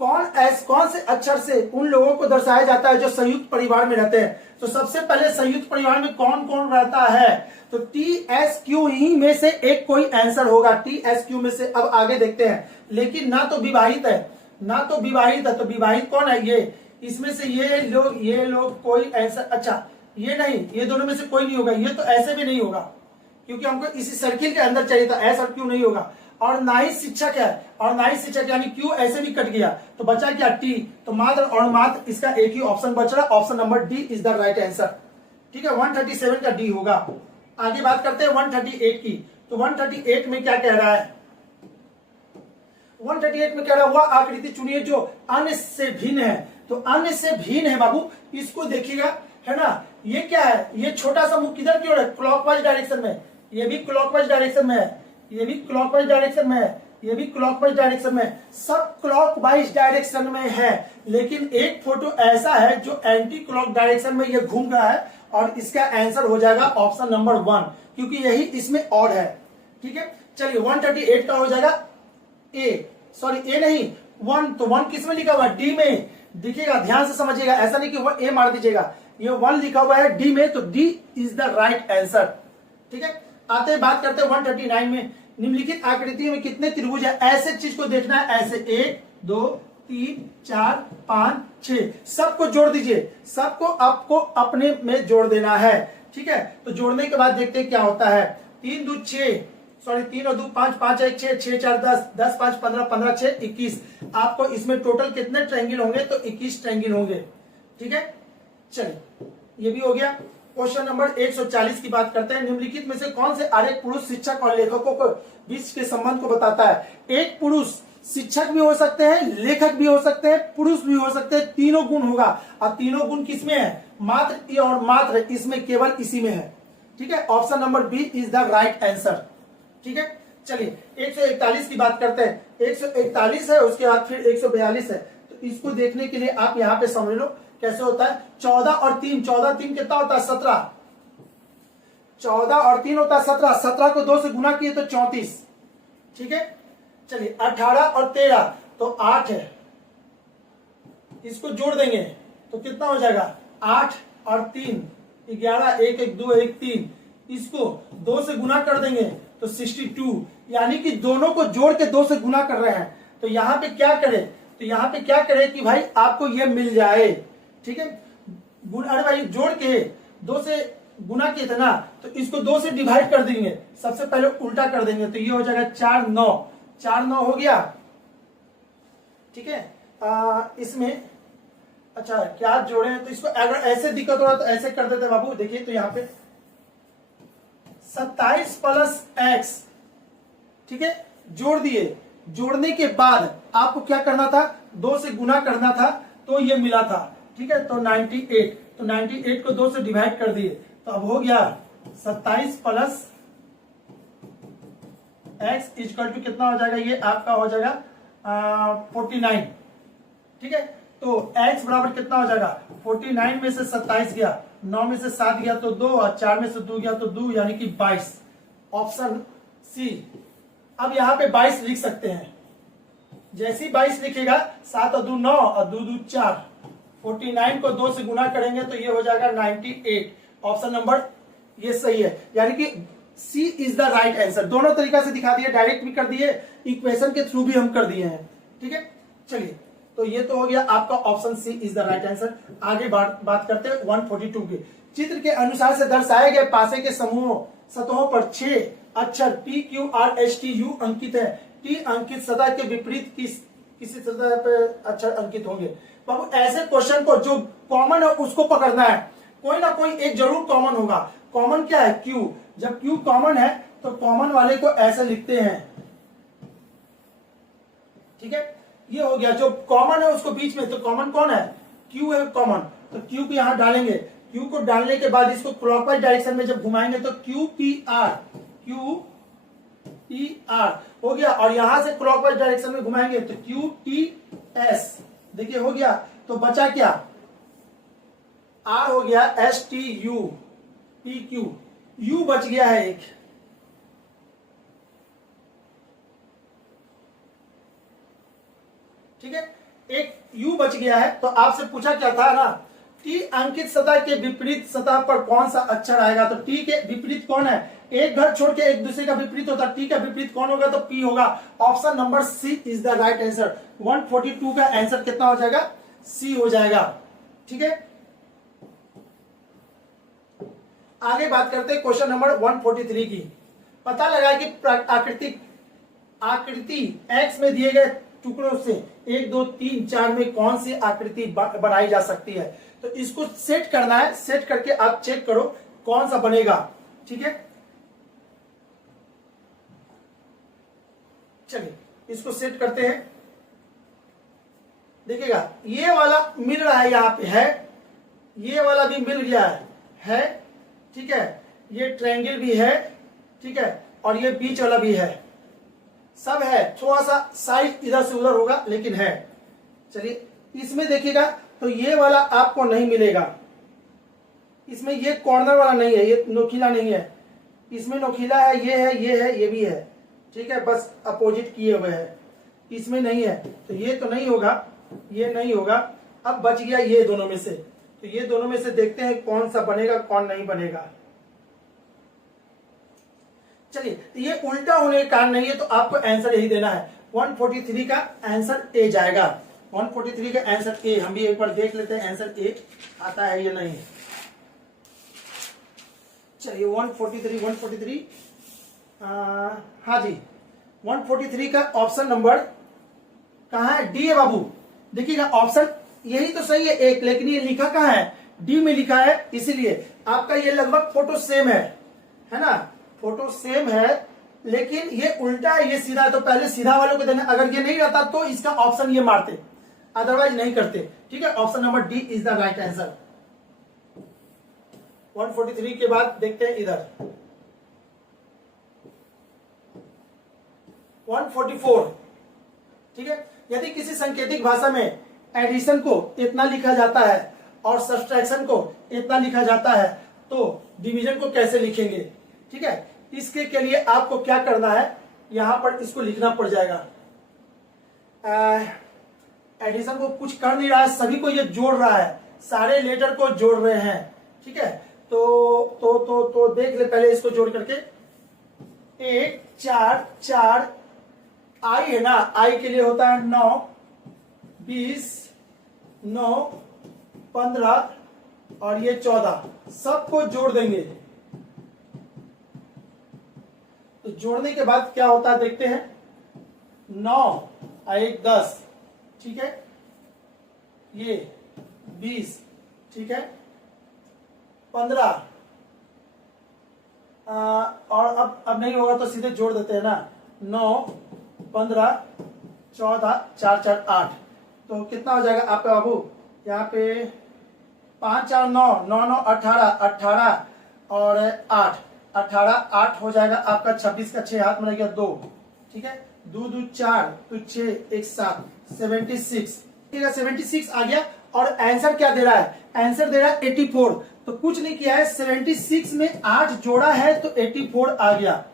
कौन से अक्षर से उन लोगों को दर्शाया जाता है जो संयुक्त परिवार में रहते हैं। तो सबसे पहले संयुक्त परिवार में कौन कौन रहता है, तो TSQ ही में से एक कोई आंसर होगा, TSQ में से। अब आगे देखते हैं, लेकिन ना तो विवाहित है ना तो विवाहित है, तो विवाहित कौन है, ये इसमें से ये लोग कोई आंसर, अच्छा ये नहीं, ये दोनों में से कोई नहीं होगा। ये तो ऐसे भी नहीं होगा क्योंकि हमको इसी सर्किल के अंदर चाहिए था, ऐसा क्यों नहीं होगा। और ना ही शिक्षक है, और ना ही शिक्षक यानी क्यू ऐसे भी कट गया, तो बचा क्या टी। तो मात्र और मात्र इसका एक ही ऑप्शन बच रहा, option number D is the right answer, ठीक है। 137 का डी होगा। आगे बात करते हैं 138 की। तो 138 में क्या कह रहा है, 138 में कह रहा है वह आकृति चुनिए जो अन्य से भिन्न है। तो अन्य से भिन्न है बाबू, इसको देखिएगा, है ना। ये क्या है, ये छोटा सा मुख किधर की ओर है, क्लॉकवाइज डायरेक्शन में। ये भी क्लॉकवाइज डायरेक्शन में है, ये भी क्लॉकवाइज डायरेक्शन में है, ये भी क्लॉकवाइज डायरेक्शन में, सब क्लॉकवाइज डायरेक्शन में है। लेकिन एक फोटो ऐसा है जो एंटी क्लॉक डायरेक्शन में ये घूम रहा है, और इसका आंसर हो जाएगा ऑप्शन नंबर 1, क्योंकि यही इसमें और है, ठीक है। चलिए 138 का हो जाएगा ए, सॉरी ए नहीं 1, तो 1 किस में लिखा हुआ है, डी में। देखिएगा ध्यान से समझिएगा, ऐसा नहीं कि ए मार दीजिएगा, ये 1 लिखा हुआ है डी में, तो D is the right answer, ठीक है। आते हैं बात करते हैं 139 में। निम्नलिखित आकृतियों में कितने त्रिभुज है, ऐसे चीज को देखना है, ऐसे 1 2 3 4 5 6, सबको जोड़ दीजिए, सबको आपको अपने में जोड़ देना है, ठीक है। तो जोड़ने के बाद देखते हैं क्या होता है। 3 2 6, सॉरी 3 और 2 5, 5 1 6, 6 4 10, 10 5 15, 15 6 21। आपको इसमें टोटल कितने ट्रायंगल होंगे, तो 21 ट्रायंगल होंगे, ठीक है। चलिए ये भी हो गया। क्वेश्चन नंबर 140 की बात करते हैं। निम्नलिखित में से कौन से आरेख पुरुष शिक्षक और लेखकों को बीच के संबंध को बताता है। एक पुरुष शिक्षक भी हो सकते हैं, लेखक भी हो सकते हैं, पुरुष भी हो सकते हैं, तीनों गुण होगा। और तीनों गुण किसमें है, मात्र और मात्र इसमें, केवल इसी में है, ठीक है। Option number B is the right answer, ठीक है। चलिए 141 की बात करते हैं। 141 है, उसके बाद फिर 142 है। तो इसको देखने के लिए आप यहाँ पे समझ लो कैसे होता है। 14 और 3, 14 3 कितना होता है, 17। 14 और 3 होता है 17, 17 को 2 से गुना किए तो 34, ठीक है। चलिए 18 और 13 तो 8 है, इसको जोड़ देंगे तो कितना हो जाएगा, 8 और 3 11, 1 1 2 1 3, इसको 2 से गुना कर देंगे तो 62, यानी कि दोनों को जोड़ के 2 से गुना कर रहे हैं। तो यहाँ पे क्या करें, तो यहाँ पे क्या करें कि भाई आपको ये मिल जाए, ठीक है। अरे भाई जोड़ के 2 से गुना किए थे ना, तो इसको 2 से डिवाइड कर देंगे, सबसे पहले उल्टा कर देंगे, तो ये हो जाएगा 4 9, 4 9 हो गया, ठीक है। इसमें अच्छा क्या जोड़े, तो इसको अगर ऐसे दिक्कत हो रहा तो ऐसे कर देते बाबू। देखिए तो यहाँ पे 27 प्लस x, ठीक है, जोड़ दिए। जोड़ने के बाद आपको क्या करना था, 2 से गुना करना था, तो ये मिला था, ठीक है। तो 98, तो 98 को 2 से डिवाइड कर दिए, तो अब हो गया 27 प्लस x इक्वल टू कितना हो जाएगा, ये आपका हो जाएगा 49, ठीक है। तो x बराबर कितना हो जाएगा, 49 में से 27 गया, 9 में से 7 गया तो 2, और 4 में से 2 गया तो 2, यानी कि 22, ऑप्शन सी। अब यहाँ पे 22 लिख सकते हैं, जैसी 22 लिखेगा 7 और 2 9 और 2 2 4, 49 को 2 से गुना करेंगे तो ये हो जाएगा 98, ऑप्शन नंबर ये सही है, यानी कि सी इज द राइट आंसर। दोनों तरीका से दिखा दिए, डायरेक्ट भी कर दिए, इक्वेशन के थ्रू भी हम कर दिए हैं, ठीक है। चलिए तो ये तो हो गया आपका option C is the right answer. आगे बात करते हैं 142 के। चित्र के अनुसार से दर्शाए गए पासे के समूहों सतहों पर 6 अक्षर P Q R S T U अंकित है। T अंकित सतह के विपरीत किसी सतह पे अक्षर अंकित होंगे। बाबू ऐसे क्वेश्चन को जो कॉमन है उसको पकड़ना है, कोई ना कोई एक जरूर कॉमन होगा। कॉमन क्या है, Q। जब Q कॉमन है तो कॉमन वाले को ऐसे लिखते हैं, ठीक है। ये हो गया, जो कॉमन है उसको बीच में, तो कॉमन कौन है, क्यू है कॉमन, तो क्यू को यहां डालेंगे। क्यू को डालने के बाद इसको क्लॉकवाइज डायरेक्शन में जब घुमाएंगे तो क्यू पी आर हो गया, और यहां से क्लॉकवाइज डायरेक्शन में घुमाएंगे तो क्यू टी एस, देखिए हो गया। तो बचा क्या, आर हो गया S T U P Q, you बच गया है एक, ठीक है, एक यू बच गया है। तो आपसे पूछा क्या था ना, टी अंकित सतह के विपरीत सतह पर कौन सा अक्षर आएगा, तो टी के विपरीत कौन है, एक घर छोड़ के एक दूसरे का विपरीत होता है, टी का विपरीत कौन होगा, तो पी होगा। Option number C is the right answer. 142 का आंसर कितना हो जाएगा, सी हो जाएगा, ठीक है। आगे बात करते हैं क्वेश्चन नंबर 143 की। पता लगा कि आकृति एक्स में दिए गए टुकड़ों से 1 2 3 4 में कौन सी आकृति बनाई जा सकती है, तो इसको सेट करना है, सेट करके आप चेक करो कौन सा बनेगा, ठीक है। चलिए इसको सेट करते हैं, देखिएगा ये वाला मिल रहा है, यहां पे है, ये वाला भी मिल गया है, ठीक है, ये ट्रायंगल भी है, ठीक है, और ये बीच वाला भी है, सब है, थोड़ा सा साइज इधर से उधर होगा लेकिन है। चलिए इसमें देखिएगा तो ये वाला आपको नहीं मिलेगा, इसमें ये कॉर्नर वाला नहीं है, ये नोकीला नहीं है, इसमें नोकीला है, ये है, ये है, ये भी है, ठीक है, बस अपोजिट किए हुए हैं, इसमें नहीं है, तो ये तो नहीं होगा, ये नहीं होगा। अब बच गया ये दोनों में से, तो ये दोनों में से देखते हैं कौन सा बनेगा कौन नहीं बनेगा। चलिए ये उल्टा होने के कारण नहीं है, तो आपको आंसर यही देना है, 143 का आंसर ए जाएगा, 143 का आंसर ए। हम भी एक बार देख लेते हैं आंसर ए आता है या नहीं। चलिए 143 हाँ जी, 143 का ऑप्शन नंबर कहाँ है, डी है बाबू। देखिएगा ऑप्शन यही तो सही है एक, लेकिन ये लिखा कहाँ है, डी में लिखा है, इसीलिए आपका ये लगभग फोटो सेम है ना, फोटो सेम है, लेकिन ये उल्टा है, ये सीधा है, तो पहले सीधा वालों को देना। अगर ये नहीं रहता तो इसका ऑप्शन ये मारते, अदरवाइज नहीं करते, ठीक है। Option number D is the right answer. 143 के बाद देखते हैं इधर 144, ठीक है। यदि किसी सांकेतिक भाषा में एडिशन को इतना लिखा जाता है और सब्सट्रैक्शन को इतना लिखा जाता है, तो डिवीजन को कैसे लिखेंगे, ठीक है। इसके के लिए आपको क्या करना है, यहां पर इसको लिखना पड़ जाएगा। एडिशन को कुछ कर नहीं रहा है, सभी को ये जोड़ रहा है, सारे लेटर को जोड़ रहे हैं, ठीक है। तो देख ले पहले इसको जोड़ करके, 1 4 4 आई है ना, आई के लिए होता है 9 20 9 15 और ये 14, सबको जोड़ देंगे। तो जोड़ने के बाद क्या होता है देखते हैं, 9 और 1 10, ठीक है, ये 20, ठीक है, 15 और अब नहीं होगा तो सीधे जोड़ देते हैं ना, 9 15 14 4 4 8, तो कितना हो जाएगा आपका बाबू, यहाँ पे 5 4 9 9 9 18 18 और 8 18 8 हो जाएगा आपका, 26 का 6 हाथ में लग गया 2, ठीक है, 2 2 4 तो 6 1 7 76, ठीक है, 76 आ गया। और आंसर क्या दे रहा है, आंसर दे रहा है 84, तो कुछ नहीं किया है, 76 में 8 जोड़ा है तो 84 आ गया,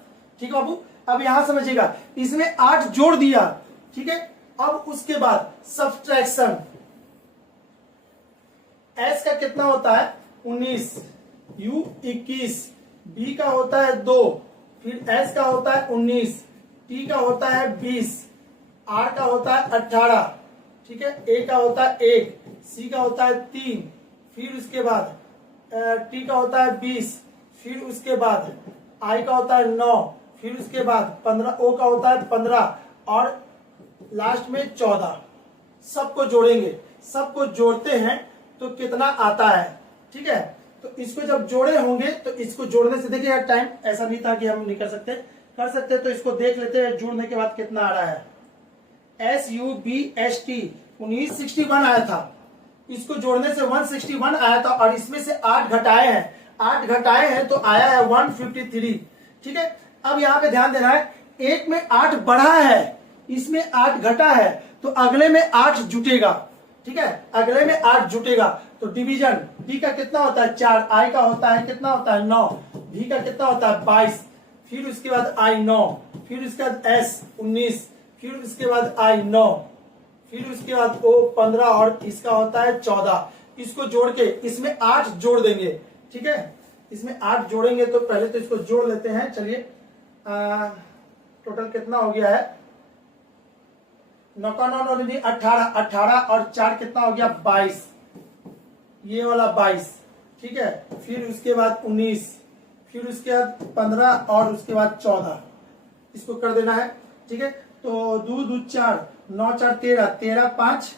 ठीक है बाबू। अब यहां समझिएगा, इसमें 8 जोड़ दिया, ठीक है। अब उसके बाद सब्सट्रैक्शन, एस का कितना होता है 19, यू 21, बी का होता है 2, फिर एस का होता है 19, टी का होता है 20, आर का होता है 18, ठीक है, ए का होता है 1, सी का होता है 3, फिर उसके बाद टी का होता है 20, फिर उसके बाद आई का होता है 9, फिर उसके बाद 15, ओ का होता है 15 और लास्ट में 14। सबको जोड़ेंगे, सबको जोड़ते हैं तो कितना आता है, ठीक है। तो इसको जब जोड़े होंगे तो इसको जोड़ने से देखिए यार, टाइम ऐसा नहीं था कि हम नहीं कर सकते, कर सकते, तो इसको देख लेते हैं जोड़ने के बाद कितना आ रहा है। SUBST 1961 आया था। इसको जोड़ने से 161 आया था और इसमें से 8 घटाए हैं, 8 घटाए हैं तो आया है 153। ठीक है, अब यहाँ पे ध्यान देना है, एक में 8 बढ़ा है, इसमें 8 घटा है, तो अगले में 8 जुटेगा। ठीक है, अगले में 8 जुटेगा तो डिवीजन डी का कितना होता है 4, आई का होता है कितना होता है 9, भी का कितना होता है 22, फिर उसके बाद आई 9, फिर उसके बाद एस 19, फिर उसके बाद आई 9, फिर उसके बाद ओ 15 और इसका होता है 14। इसको जोड़ के इसमें 8 जोड़ देंगे। ठीक है, इसमें 8 जोड़ेंगे तो पहले तो इसको जोड़ लेते हैं। चलिए टोटल कितना हो गया है, 9 का 9 18, 18 और 4 कितना हो गया 22, ये वाला 22। ठीक है, फिर उसके बाद 19, फिर उसके बाद 15 और उसके बाद 14, इसको कर देना है। ठीक है, तो 2 2 4, 9 4 13, 13 5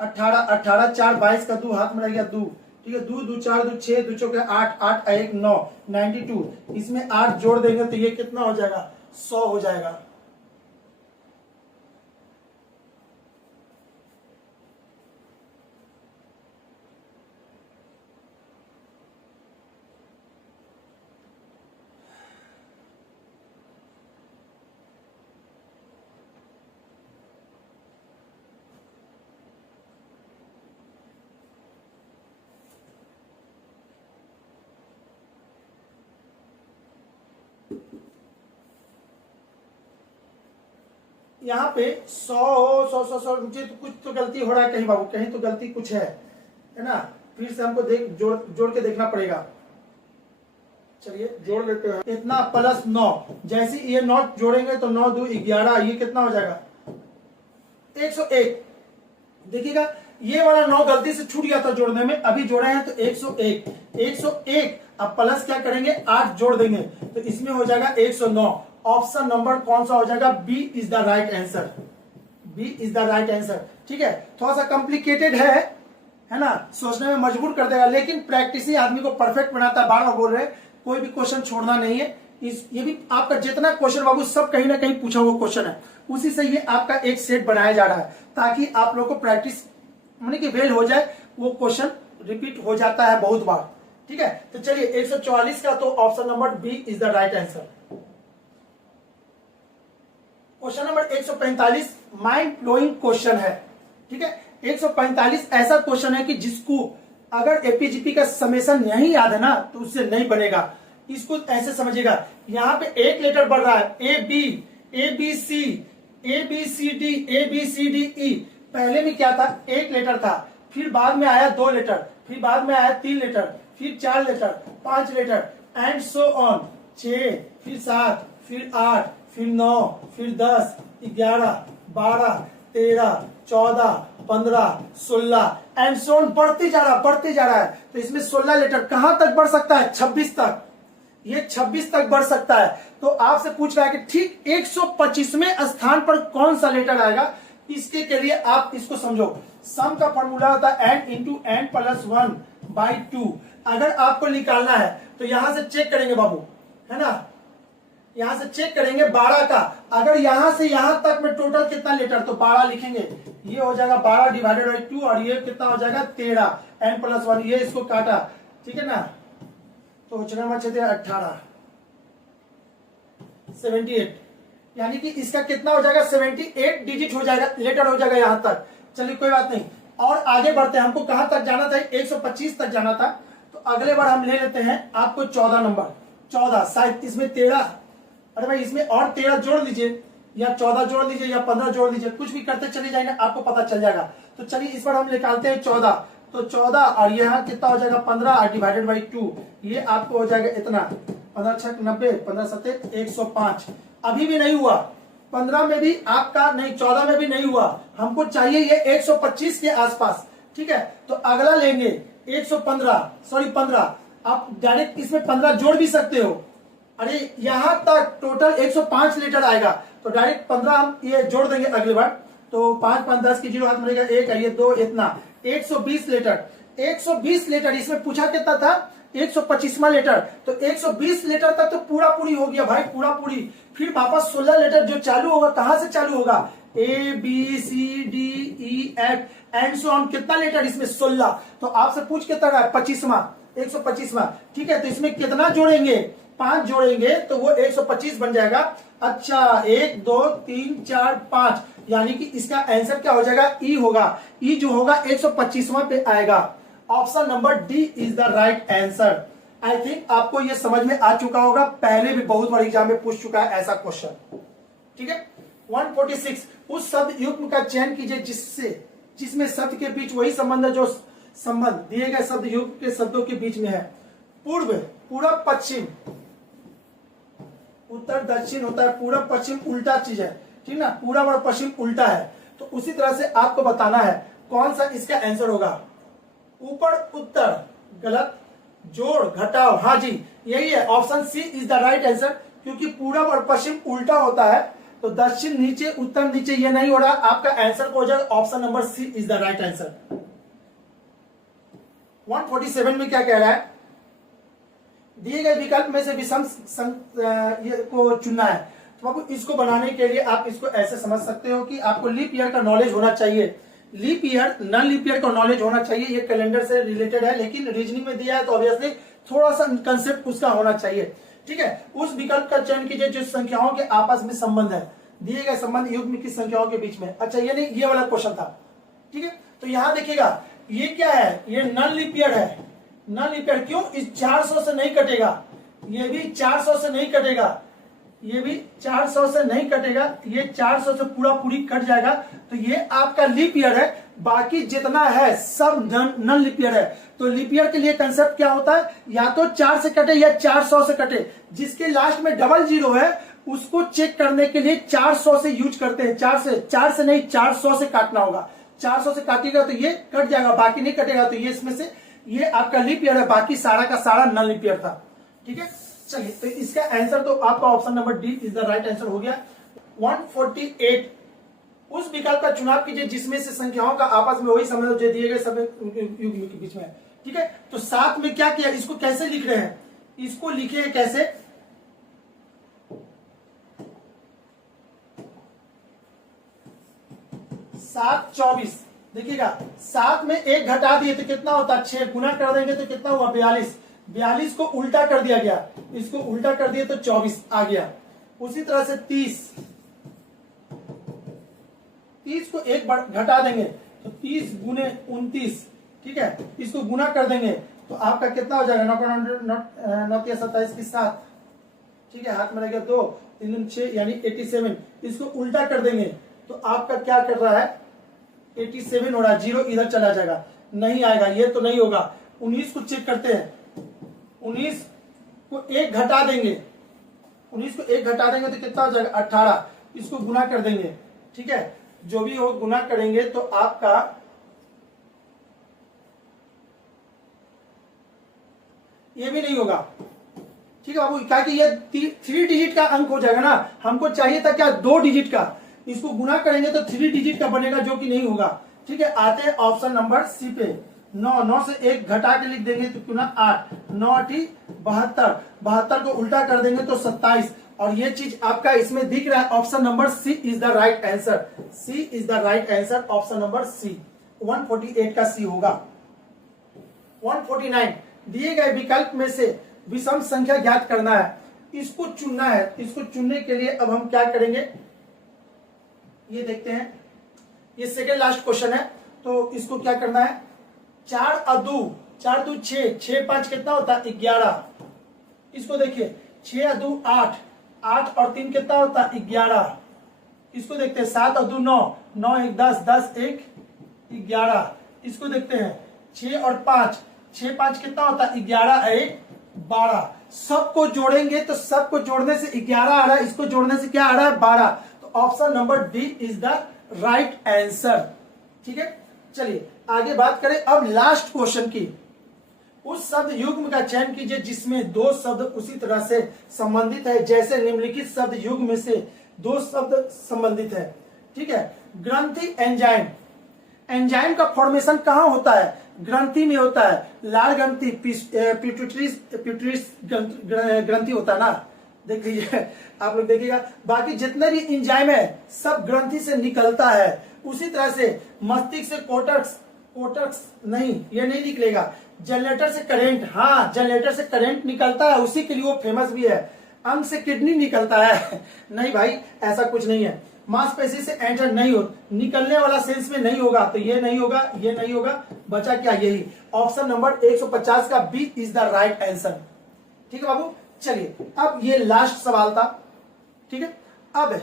18, 18 4 22 का 2 हाथ में रह गया 2। ठीक है, 2 2 4 2 6 2 चौके 8, 8 1 9, 92। इसमें 8 जोड़ देंगे तो ये कितना हो जाएगा 100 हो जाएगा। यहाँ पे 100 मुझे तो कुछ तो गलती हो रहा है कहीं बाबू, कहीं तो गलती कुछ है ना, फिर से हमको जोड़ के देखना पड़ेगा। चलिए जोड़ लेते हैं, इतना प्लस 9, जैसे ये 9 जोड़ेंगे तो 9 2 11, ये कितना हो जाएगा 101। देखिएगा ये वाला 9 गलती से छूट गया था जोड़ने में, अभी जोड़े हैं तो 101, 101। अब प्लस क्या करेंगे 8 जोड़ देंगे तो इसमें हो जाएगा 109। ऑप्शन नंबर कौन सा हो जाएगा, B is the right answer, B is the right answer. ठीक है, थोड़ा सा कॉम्प्लिकेटेड है ना, सोचने में मजबूर कर देगा, लेकिन प्रैक्टिस ही आदमी को परफेक्ट बनाता है। बार बार बोल रहे हैं कोई भी क्वेश्चन छोड़ना नहीं है। ये भी आपका जितना क्वेश्चन बाबू सब कहीं ना कहीं पूछा हुआ क्वेश्चन है, उसी से ये आपका एक सेट बनाया जा रहा है ताकि आप लोग को प्रैक्टिस माने कि वेल हो जाए, वो क्वेश्चन रिपीट हो जाता है बहुत बार। ठीक है, तो चलिए 144 का तो option number B is the right answer. Question number 145 mind blowing question है। ठीक है, 145 ऐसा क्वेश्चन है कि जिसको अगर एपीजीपी का समेशन नहीं याद है ना तो उससे नहीं बनेगा। इसको ऐसे समझिएगा, यहाँ पे एक लेटर बढ़ रहा है A B, A B C, A B C D, A B C D E. पहले में क्या था, एक लेटर था, फिर बाद में आया 2 लेटर, फिर बाद में आया 3 लेटर, फिर 4 letter, 5 letter and so on, 6, फिर 7, फिर 8, फिर 9, फिर 10, 11, 12, 13, 14, 15, 16 एंड सो ऑन बढ़ते जा रहा है। तो इसमें 16 लेटर कहां तक बढ़ सकता है, 26 तक, ये 26 तक बढ़ सकता है। तो आपसे पूछ रहा है कि ठीक 125वें स्थान पर कौन सा लेटर आएगा। इसके के लिए आप इसको समझो, सम का फॉर्मूला होता है n इंटू n प्लस 1/2। अगर आपको निकालना है तो यहां से चेक करेंगे बाबू, है ना, यहां से चेक करेंगे 12 का। अगर यहां से यहां तक में टोटल कितना लेटर, तो 12 लिखेंगे, ये हो जाएगा 12 डिवाइडेड बाई 2 और ये कितना हो जाएगा 13, n प्लस 1, ये इसको काटा। ठीक है ना, तो चुना 18, 78, यानी कि इसका कितना हो जाएगा 78 डिजिट हो जाएगा, लेटर हो जाएगा यहां तक। चलिए कोई बात नहीं, और आगे बढ़ते हैं। हमको कहां तक जाना था, 125 तक जाना था। तो अगले बार हम ले लेते हैं आपको 14 नंबर, 14 शायद इसमें 13, अरे भाई इसमें और 13 जोड़ लीजिए या 14 जोड़ लीजिए या 15 जोड़ लीजिए, कुछ भी करते चले जाएंगे आपको पता चल जाएगा। तो चलिए इस बार हम निकालते हैं 14, तो 14 और यहाँ कितना हो जाएगा 15 डिवाइडेड बाई 2, ये आपको हो जाएगा इतना 15 6 90, 15 7 105। अभी भी नहीं हुआ, 15 में भी आपका नहीं, 14 में भी नहीं हुआ, हमको चाहिए ये 125 के आसपास। ठीक है, तो अगला लेंगे 15, आप डायरेक्ट इसमें 15 जोड़ भी सकते हो। अरे यहां तक टोटल 105 लीटर आएगा, तो डायरेक्ट 15 हम ये जोड़ देंगे अगली बार। तो 5 5 10 की 0 हाथ में रहेगा, 1 है ये 2, इतना 120 लीटर। 120 लीटर, इसमें पूछा कितना था 125वां लीटर, तो 120 लीटर तक तो पूरा पूरी हो गया भाई, पूरा पूरी। फिर वापस 16 लीटर जो चालू होगा, कहां से चालू होगा, A B C D E F and so on. कितना लेटर इसमें? 16। तो आपसे पूछ के तक 25वां, 125वां। ठीक है, तो इसमें कितना जोड़ेंगे? 5 जोड़ेंगे तो वो 125 बन जाएगा। अच्छा, 1 2 3 4 5, यानी कि इसका आंसर क्या हो जाएगा? ई होगा। ई जो होगा 125वां पे आएगा। Option number D is the right answer. I think आपको ये समझ में आ चुका होगा, पहले भी बहुत बार एग्जाम में पूछ चुका है ऐसा क्वेश्चन। ठीक है। 146, उस शब्द युग्म का चयन कीजिए जिसमें शब्द के बीच वही संबंध है जो संबंध दिए गए शब्द युग्म के शब्दों के बीच में है। पूर्व, पूरब, पश्चिम, उत्तर दक्षिण होता है, पूरब पश्चिम उल्टा चीज है, ठीक ना, पूरब और पश्चिम उल्टा है। तो उसी तरह से आपको बताना है कौन सा इसका आंसर होगा। ऊपर उत्तर गलत, जोड़ घटाओ, हाँ जी यही है, option C is the right answer, क्योंकि पूरब और पश्चिम उल्टा होता है। तो दक्षिण नीचे उत्तर नीचे ये नहीं हो रहा, आपका आंसर हो जाएगा option number C is the right answer. 147 में क्या कह रहा है? दिए गए विकल्प में से विषम को चुनना है। तो आपको इसको बनाने के लिए आप इसको ऐसे समझ सकते हो कि आपको लीप ईयर का नॉलेज होना चाहिए। Leap year, non leap year का नॉलेज होना चाहिए, ये कैलेंडर से रिलेटेड है, लेकिन रीजनिंग में दिया है तो ऑब्वियसली थोड़ा सा कंसेप्ट उसका होना चाहिए। ठीक है, उस विकल्प का चयन कीजिए जो संख्याओं के आपस में संबंध है। दिए गए संबंध युग्म की संख्याओं के बीच में। अच्छा, ये नहीं, ये वाला क्वेश्चन था। ठीक है, तो यहां देखिएगा ये क्या है? ये नॉन लीप ईयर है। नॉन लीप ईयर क्यों? इस 400 से नहीं कटेगा, ये भी 400 से नहीं कटेगा, ये भी 400 से नहीं कटेगा, ये 400 से पूरा पूरी कट जाएगा। तो ये आपका लीप ईयर है, बाकी जितना है सब नॉन लीप ईयर है। तो लीप ईयर के लिए कंसेप्ट क्या होता है? या तो 4 से कटे या 400 से कटे। जिसके लास्ट में डबल जीरो है उसको चेक करने के लिए 400 से यूज करते हैं। 4 से नहीं, 400 से काटना होगा। 400 से काटिएगा तो ये कट जाएगा, बाकी नहीं कटेगा। तो ये इसमें से ये आपका लीप ईयर है, बाकी सारा का सारा नॉन लीप ईयर था। ठीक है, चलिए, तो इसका आंसर तो आपका option number D is the right answer हो गया। 148, उस विकल्प का चुनाव कीजिए जिसमें से संख्याओं का आपस में वही संबंध जो दिए गए सब युग्म के बीच में है। ठीक है, तो साथ में क्या किया? इसको कैसे लिख रहे हैं? इसको लिखे हैं कैसे? 7 24, देखिएगा 7 में 1 घटा दिए तो कितना होता? 6, गुना कर देंगे तो कितना हुआ? 42। 42 को उल्टा कर दिया गया, इसको उल्टा कर दिए तो 24 आ गया। उसी तरह से 30 को 1 घटा देंगे तो 30 गुने 29। ठीक है, इसको गुना कर देंगे तो आपका कितना हो जाएगा? 9 27 की 7। ठीक है, हाथ में रहेगा 2 3 6 यानी 87। इसको उल्टा कर देंगे तो आपका क्या कर रहा है? 87 हो रहा है। 0 इधर चला जाएगा, नहीं आएगा, ये तो नहीं होगा। 19 को चेक करते हैं, 19 को 1 घटा देंगे, 19 को 1 घटा देंगे तो कितना हो जाएगा? 18। इसको गुना कर देंगे। ठीक है, जो भी हो गुना करेंगे तो आपका ये भी नहीं होगा। ठीक है बाबू, क्या कि ये 3 डिजिट का अंक हो जाएगा ना, हमको चाहिए था क्या? 2 डिजिट का। इसको गुना करेंगे तो 3 डिजिट का बनेगा, जो कि नहीं होगा। ठीक है, आते हैं ऑप्शन नंबर सी पे। 9 से 1 घटा के लिख देंगे तो क्यों ना 8, 9 8 72, 72 को उल्टा कर देंगे तो 27। और ये चीज आपका इसमें दिख रहा है, option number C is the right answer. C is the right answer, option number C. 148 का सी होगा। 149, दिए गए विकल्प में से विषम संख्या ज्ञात करना है, इसको चुनना है। इसको चुनने के लिए अब हम क्या करेंगे ये देखते हैं। ये सेकेंड लास्ट क्वेश्चन है, तो इसको क्या करना है? 4 और 2 6, 6 5 कितना होता है? 11। इसको देखिए, 6 और 2 8, 8 और 3 कितना होता है? 11। इसको देखते हैं, 7 और 2 9, 9 1 10, 10 1 11। इसको देखते हैं, 6 और 5, 6 5 कितना होता है? 11 1 12। सबको जोड़ेंगे तो सबको जोड़ने से 11 आ रहा है, इसको जोड़ने से क्या आ रहा है? 12। तो option number D is the right answer. ठीक है, चलिए आगे बात करें अब लास्ट क्वेश्चन की। उस शब्द युग्म का चयन कीजिए जिसमें 2 शब्द उसी तरह से संबंधित है जैसे निम्नलिखित शब्द युग्म में से 2 शब्द संबंधित है। ठीक है, ग्रंथि, एंजाइम। एंजाइम का फॉर्मेशन कहां होता है? ग्रंथि में होता है। लाल ग्रंथि, पिट्यूटरी ग्रंथि होता है ना, देख लीजिए आप लोग देखिएगा। बाकी जितने भी इंजाइम है सब ग्रंथि से निकलता है। उसी तरह से मस्तिष्क से कोटक्स नहीं, ये नहीं निकलेगा। जनरेटर से करंट, हाँ जनरेटर से करंट निकलता है, उसी के लिए वो फेमस भी है। अंग से किडनी निकलता है नहीं भाई, ऐसा कुछ नहीं है। मांसपेशी से एंटर नहीं हो, निकलने वाला सेंस में नहीं होगा, तो ये नहीं होगा, ये नहीं होगा, बचा क्या, यही ऑप्शन नंबर 150 का B is the right answer. ठीक है बाबू, चलिए अब ये लास्ट सवाल था। ठीक है, अब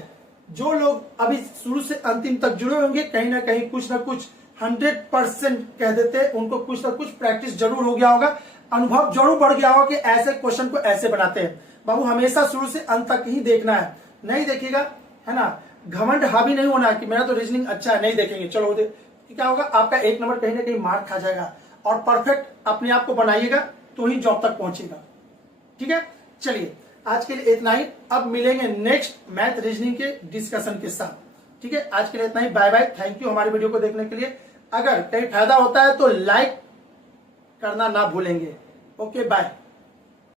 जो लोग अभी शुरू से अंतिम तक जुड़े होंगे, कहीं ना कहीं कुछ ना कुछ 100% कह देते, उनको कुछ ना कुछ प्रैक्टिस जरूर हो गया होगा, अनुभव जरूर बढ़ गया होगा कि ऐसे क्वेश्चन को ऐसे बनाते हैं। बाबू हमेशा शुरू से अंत तक ही देखना है, नहीं देखिएगा है ना, घमंड हावी नहीं होना कि मेरा तो रीजनिंग अच्छा है, नहीं देखेंगे चलो क्या होगा, आपका 1 नंबर कहीं ना कहीं मार्क खा जाएगा। और परफेक्ट अपने आप को बनाइएगा तो ही जॉब तक पहुंचेगा। ठीक है, चलिए आज के लिए इतना ही, अब मिलेंगे नेक्स्ट मैथ रीजनिंग के डिस्कशन के साथ। ठीक है, आज के लिए इतना ही, बाय बाय, थैंक यू हमारे वीडियो को देखने के लिए। अगर कहीं फायदा होता है तो लाइक करना ना भूलेंगे। Okay bye.